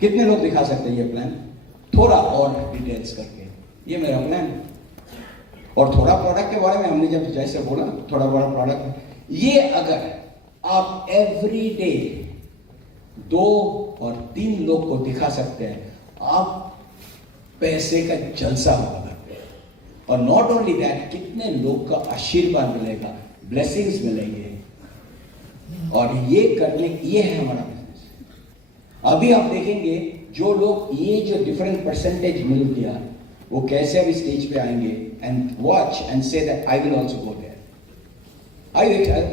कितने लोग दिखा सकते हैं ये प्लान? थोड़ा और डिटेल्स करके, ये मेरा प्लान। और थोड़ा प्रोडक्ट के बारे में हमने जब जैसे बोला, थोड़ा बड़ा प्रोडक्ट, ये अगर आप एवरी डे 2 और 3 लोग को दिखा सकते हैं, आप पैसे का जलसा होगा। और नॉट ओनली दैट, कितने लोग का आशीर्वाद मिलेगा, ब्लेसिंग्स मिलेंगे। और ये करने, ये है हमारा बिजनेस। अभी आप देखेंगे जो लोग ये जो डिफरेंट परसेंटेज मिल गया, वो कैसे अभी स्टेज पे आएंगे and watch and see that I will also go there.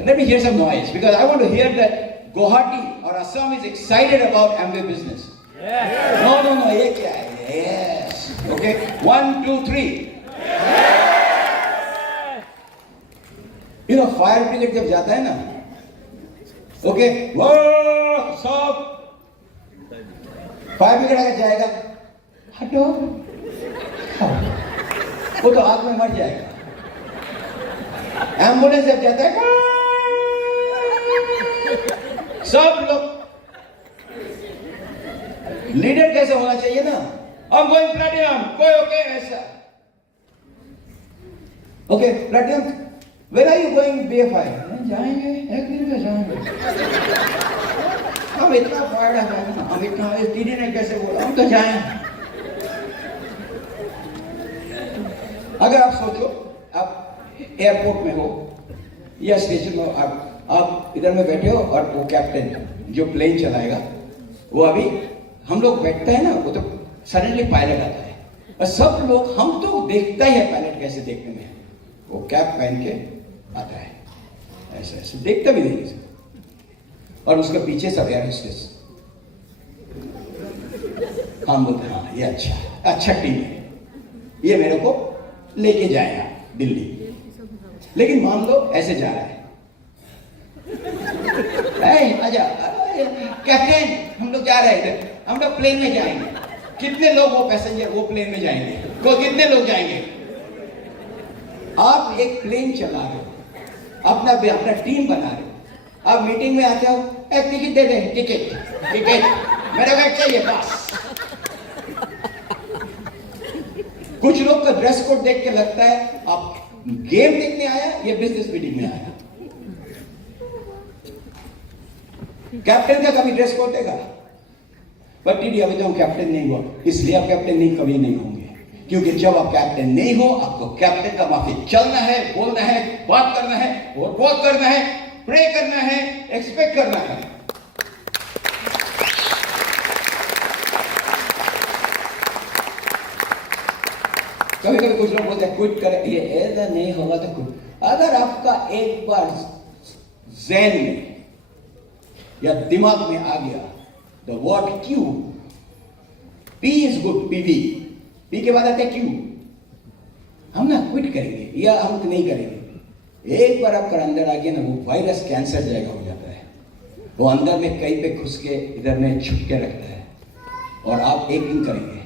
Let me hear some noise because I want to hear that Guwahati और Assam is excited about Amway business. No, ये क्या है? Yes, okay, 1 2 3। You know, fire brigade जब जाता है ना, okay, वो सब फायर ब्रिगेड अगर जाएगा, हटो, वो तो आग में मर जाएगा। एम्बुलेंस जब जाता है, सब लोग। लीडर कैसे होना चाहिए ना, I'm going platinum, कोई ओके ऐसा, okay platinum, where are you going BFI? जाएंगे, एक दिन में जाएंगे। हम इतना फायदा है ना, हम इतना, दीदी ने कैसे बोला, हम तो जाएंगे। अगर आप सोचो, आप एयरपोर्ट में हो या स्टेशन में, आप इधर में बैठे हो और वो कैप्टन जो प्लेन चलाएगा, वो अभी हम लोग बैठते हैं ना, वो तो सडनली पायलट आता है और सब लोग, हम तो देखता ही है पायलट कैसे देखने में, वो कैप पहन के आता है, ऐसे ऐसे देखता भी नहीं, और उसके पीछे सब एयर होस्टेस। हम बोलते हैं हाँ ये अच्छा टीम है, ये मेरे को लेके जाएगा दिल्ली। लेकिन मान लो ऐसे जा रहा है, आजा कैप्टन, हम लोग जा रहे हैं इधर, हम लोग प्लेन में जाएंगे। कितने लोग वो पैसेंजर वो प्लेन में जाएंगे? कितने लोग जाएंगे? आप एक प्लेन चला रहे हो, अपना टीम बना रहे हो, आप मीटिंग में आते हो, एक टिकट दे दे, टिकट मेरा बैग चाहिए बस। कुछ लोग का ड्रेस कोड देख के लगता है आप गेम देखने आया, ये बिजनेस मीटिंग में आया। कैप्टन का कभी ड्रेस कोड देगा? पर टीडी अभी तो हम कैप्टन नहीं हुआ, इसलिए आप कैप्टन नहीं कभी नहीं होंगे, क्योंकि जब आप कैप्टन नहीं हो, आपको कैप्टन का माफी चलना है, बोलना है, बात करना है, और बहुत करना है, प्रे करना है, एक्सपेक्ट करना है। कभी कभी कुछ लोग बोलते हैं क्विट करें, ये ऐसा नहीं होगा तो क्विट। अगर आपका एक बार जहन में या दिमाग में आ गया the word Q, P is good, PV, P के बाद आता है क्यू, हम ना क्विट करेंगे या हम नहीं करेंगे। एक बार आपका अंदर आ गया ना, वो वायरस कैंसर जैसा हो जाता है, वो अंदर में कहीं पे घुस के इधर में छुप के रखता है और आप एक दिन करेंगे।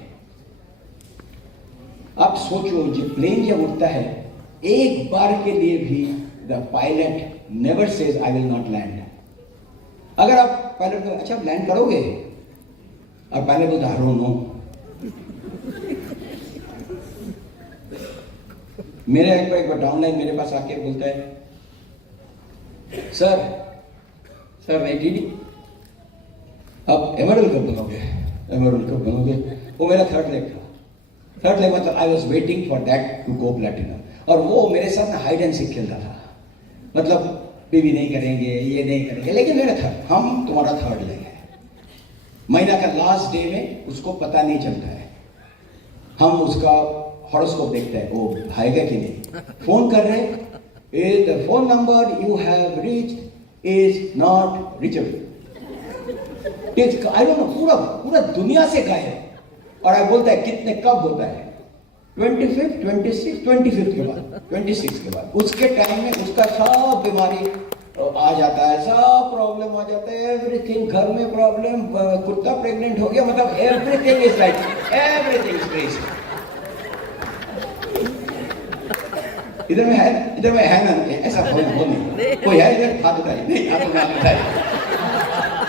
आप सोचो, जब प्लेन जब उड़ता है एक बार के लिए भी the pilot never says I will not land. अगर आप पायलट को अच्छा आप लैंड करोगे और पायलट को आई डोंट नो। मेरे एक बार डाउनलाइन मेरे पास आके बोलता है सर मैं टीडी अब एमरल्ड कब बनोगे, एमरल्ड कब बनोगे। वो मेरा थर्ड लेग था, थर्ड लेग मतलब I was waiting for that to go platinum. और वो मेरे साथ ना हाइड एंड सीक खेलता था, मतलब पीवी नहीं करेंगे, ये नहीं करेंगे, लेकिन मेरा थर्ड, हम तुम्हारा थर्ड लेग है। महीना का लास्ट डे में उसको पता नहीं चलता है, हम उसका हॉरोस्कोप देखते हैं, वो आएगा कि नहीं। फोन कर रहे, the phone number you have reached is not reachable. I don't no, पूरा दुनिया से गायब। और आप बोलता है कितने कब होता है, 25, 26, 25 के बाद, 26 के बाद, उसके टाइम में उसका सब बीमारी आ जाता है, सब प्रॉब्लम आ जाता है, एवरीथिंग घर में प्रॉब्लम, कुत्ता प्रेग्नेंट हो गया, मतलब everything is like everything is crazy. इधर में है ना, ऐसा हो नहीं, कोई है इधर हाथ उठाइए, नहीं हाथ उठाइए,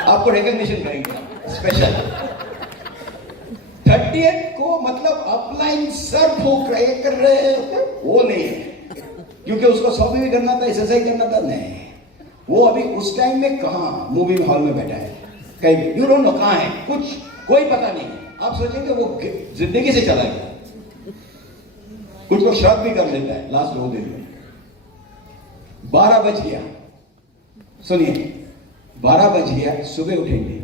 आपको रिकॉग्निशन करेंगे स्पेशल। 30th को मतलब अपलाइन सर फूक रहे कर रहे हैं, वो नहीं है, क्योंकि उसको शॉपिंग भी करना था, एक्सरसाइज करना था, नहीं वो अभी उस टाइम में कहां मूवी हॉल में बैठा है, कहीं यू डोंट नो कहां है, कुछ कोई पता नहीं। आप सोचेंगे वो जिंदगी से चला गया, कुछ को श्राद्ध भी कर लेता है लास्ट 2 दिन में। 12 बज गया, सुनिए 12 बज गया, सुबह उठेंगे,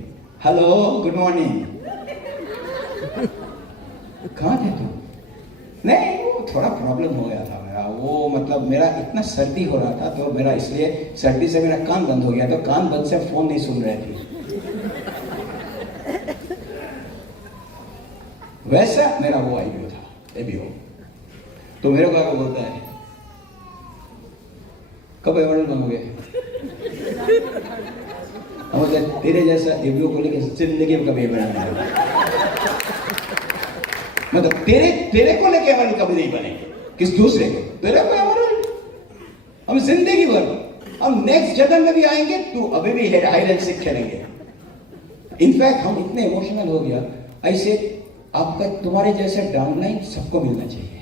हेलो गुड मॉर्निंग, कहां थे तुम? नहीं वो थोड़ा प्रॉब्लम हो गया था मेरा, वो मतलब मेरा इतना सर्दी हो रहा था, तो मेरा इसलिए सर्दी से मेरा कान बंद हो गया, तो कान बंद से फोन नहीं सुन रहे थे। वैसा मेरा वो आईबीओ था, एबीओ। तो मेरे को आगे बोलता है कब एवरेज बनोगे? हम तेरे जैसा एबीओ को लेकर जिंदगी में कभी एवरेज नहीं बनेगा, मतलब तेरे को लेके एवरेज कभी नहीं बनेंगे, किस दूसरे को, तेरे को एवरेज हम जिंदगी भर, हम नेक्स्ट जन्म में भी आएंगे, तू अभी भी हाइड एंड सीक खेलेंगे। इनफैक्ट हम इतने इमोशनल हो गया, ऐसे आपका तुम्हारे जैसा डाउनलाइन सबको मिलना चाहिए।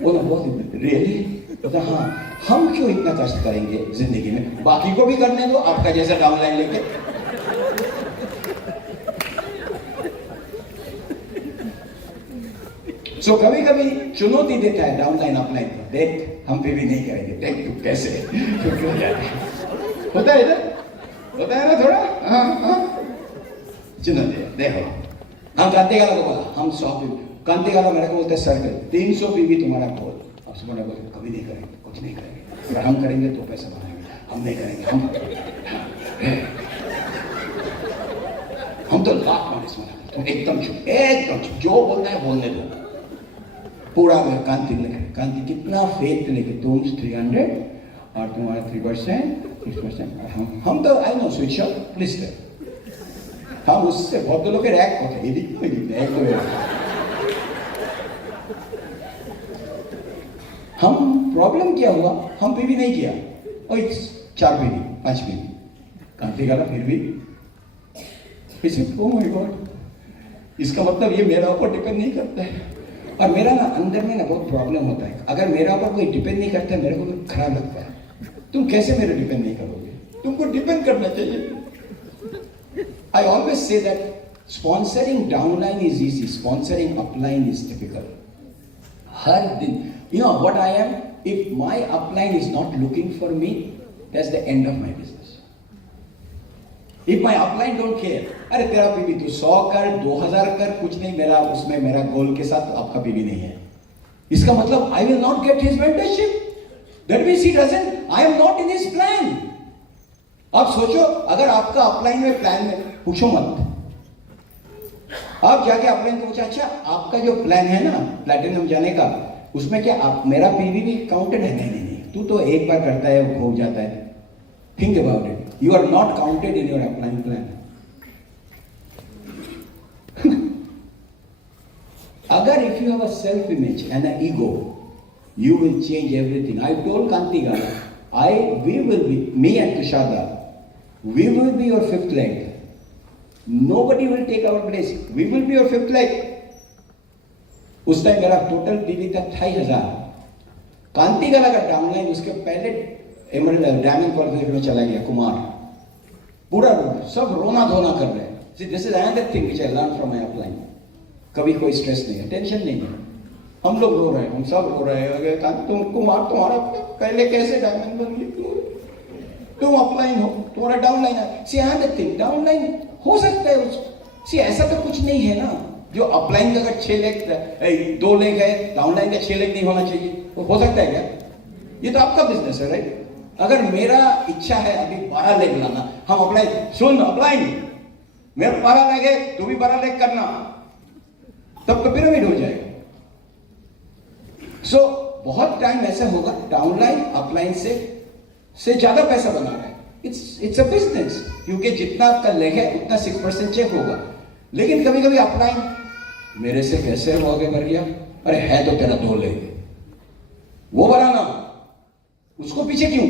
वो ना बहुत रियली तो हाँ, हम क्यों इतना कष्ट करेंगे जिंदगी में, बाकी को भी करने दो आपका जैसा डाउनलाइन लेके। सो कभी कभी चुनौती देता है डाउनलाइन अपलाइन को, देख हम भी नहीं करेंगे, देख तू कैसे क्यों जाए, होता है इधर, होता है ना थोड़ा, हाँ चुनौती देखो। हम कांतिकाला को बोला, हम 100 कांतिकाला मेरे को बोलते हैं सर्कल 300 पीवी तुम्हारा गोल। अब सुबह बोलते कभी नहीं करेंगे, कुछ नहीं करेंगे, अगर हम करेंगे तो पैसा बनाएंगे, हम नहीं करेंगे, हम तो लाख मानिस बनाते, तुम एकदम चुप, जो बोलना है बोलने दो। पूरा कांति कितना फेथ लेके तुम 300 और तुम्हारा 3%, 6%, हम तो I know switch off please कर, हम उससे बहुत लोग रैक होते हैं, ये दिखते हैं हम प्रॉब्लम क्या हुआ, हम पीवी नहीं किया, और 4 पीवी 5 पीवी कांति काला, फिर भी ओह माय गॉड, इसका मतलब ये मेरा ऊपर डिपेंड नहीं करता है। और मेरा ना अंदर में ना बहुत प्रॉब्लम होता है, अगर मेरा ऊपर कोई डिपेंड नहीं करता है, मेरे को तो खराब लगता है। तुम कैसे मेरे डिपेंड नहीं करोगे, तुमको डिपेंड करना चाहिए। I always say that sponsoring downline is easy, sponsoring upline is difficult. हर दिन, you know what I am? If my upline is not looking for me, that's the end of my business. If my upline don't care, अरे तेरा PV तू 100 कर, 2000 कर, कुछ नहीं, मेरा उसमें मेरा गोल के साथ आपका पीवी नहीं है, इसका मतलब I will not get his mentorship. That means he doesn't, I am not in his plan. आप सोचो, अगर आपका अपलाइन में प्लान में पूछो मत, आप जाके अपलाइन को पूछा, अच्छा आपका जो प्लान है ना प्लैटिनम जाने का, उसमें क्या आप मेरा पीवी भी काउंटेड है? नहीं नहीं नहीं, तू तो एक बार करता है वो खो जाता है. Think about it, you are not counted in your upline plan. अगर if you have a self image and a ego, you will change everything. I told Kanti Gala, we will be, me and Tushada, we will be your fifth leg. Nobody will take our place. We will be your fifth leg. उस time मेरा total PV था 2,500. कांति गला का downline उसके पहले emerald diamond qualification में चला गया. कुमार पूरा सब रोना धोना कर रहे हैं. See, this is another thing which I learned from my upline. कभी कोई स्ट्रेस नहीं है, टेंशन नहीं है. हम लोग रो रहे हैं, हम सब रो रहे हैं. तुम कुमार तुम्हारा पहले कैसे डायमंड बन गई? तुम अपलाइन हो, तुम्हारा डाउनलाइन है. सी आई द थिंग, डाउनलाइन हो सकता है उसको. सी ऐसा तो कुछ नहीं है ना, जो अपलाइन का अगर 6 लेग 2 लेग है, डाउनलाइन का 6 लेग नहीं होना चाहिए. वो हो सकता है क्या? ये तो आपका बिजनेस है, राइट? अगर मेरा इच्छा है अभी 12 लेग लाना, हम अपलाइन, सुन अपलाइन, मेरा 12 लेग है, तू भी 12 लेग करना, तब तो पिरामिड हो जाएगा. सो बहुत टाइम ऐसा होगा डाउनलाइन अपलाइन से ज्यादा पैसा बना रहा है. इट्स अ बिजनेस, क्योंकि जितना आपका लेग है उतना 6% चेक होगा. लेकिन कभी कभी अपलाइन, मेरे से कैसे वो आगे बढ़ गया? अरे है तो तेरा 2 लेग, वो बनाना, उसको पीछे क्यों?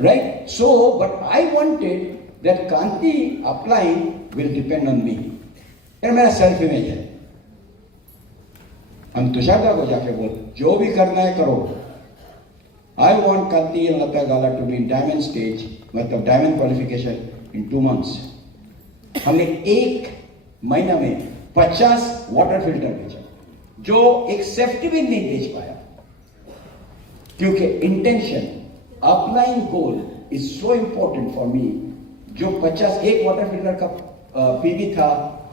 Right? So but I wanted that Kanti upline will depend on me. मेरा सेल्फ इमेज है. हम तुषार को जाके बोल, जो भी करना है करो. I want Kanti and Lata Gala to be in diamond stage, मतलब डायमंड क्वालिफिकेशन इन 2 months. हमने 1 महीना में 50 वाटर फिल्टर बेचा, जो एक सेफ्टी भी नहीं बेच पाया, क्योंकि intention, upline goal is so important for me. जो 50, एक वाटर फिल्टर का पीवी था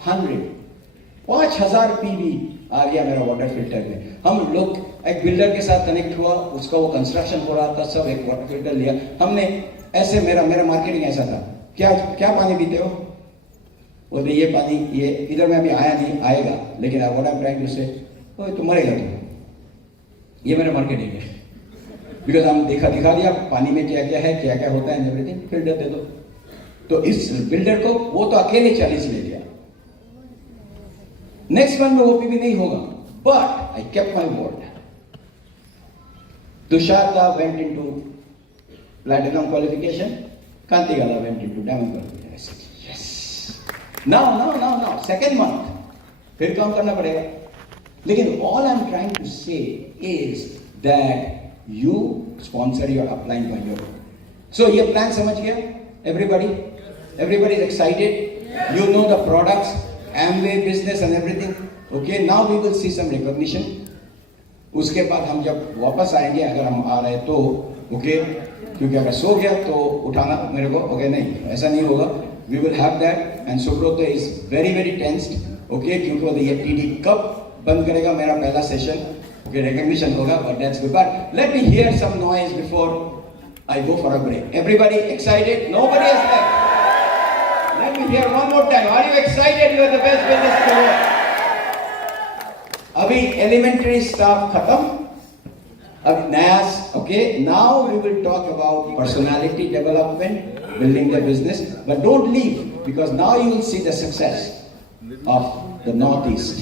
100, 5,000 पीवी आ गया मेरा वाटर फिल्टर में. हम लोग एक बिल्डर के साथ कनेक्ट हुआ, उसका वो कंस्ट्रक्शन हो रहा था, सब एक वाटर फिल्टर लिया हमने. ऐसे मेरा मार्केटिंग ऐसा था, क्या पानी पीते हो? बोलते ये पानी, ये इधर में अभी आया नहीं, आएगा, लेकिन what I am trying to say, तो मरेगा तुम. ये मेरा मार्केटिंग है, बिकॉज हम दिखा दिया पानी में क्या क्या है, क्या क्या होता है, एवरीथिंग. फिल्टर दे दो. तो इस बिल्डर को वो तो अकेले 40 ले लिया. नेक्स्ट मंथ में वो पीवी नहीं होगा, but I kept my word. Tushar went into platinum qualification, Kanti Gala went into diamond qualification. I said, yes. Now, second month, फिर काम करना पड़ेगा. लेकिन all I'm trying to say is that you sponsor your upline by your own. So ये plan समझ गया? Everybody is excited. You know the products, Amway business and everything. Okay, now we will see some recognition. उसके बाद हम जब वापस आएंगे, अगर हम आ रहे तो ओके, क्योंकि अगर सो गया तो उठाना मेरे को. ओके नहीं, ऐसा नहीं होगा. We will have that. And Subrato is very tensed. Okay, क्योंकि ये टीडी कब बंद करेगा मेरा पहला सेशन. ओके, रिकॉग्निशन होगा, but that's good. But let me hear some noise before I go for a break. Everybody excited? Nobody has left. Let me hear one more time. Are you excited? You are the best business in the world. अभी elementary staff खत्म, अब नया. Okay, now we will talk about personality development, building the business. But don't leave, because now you will see the success of the North east.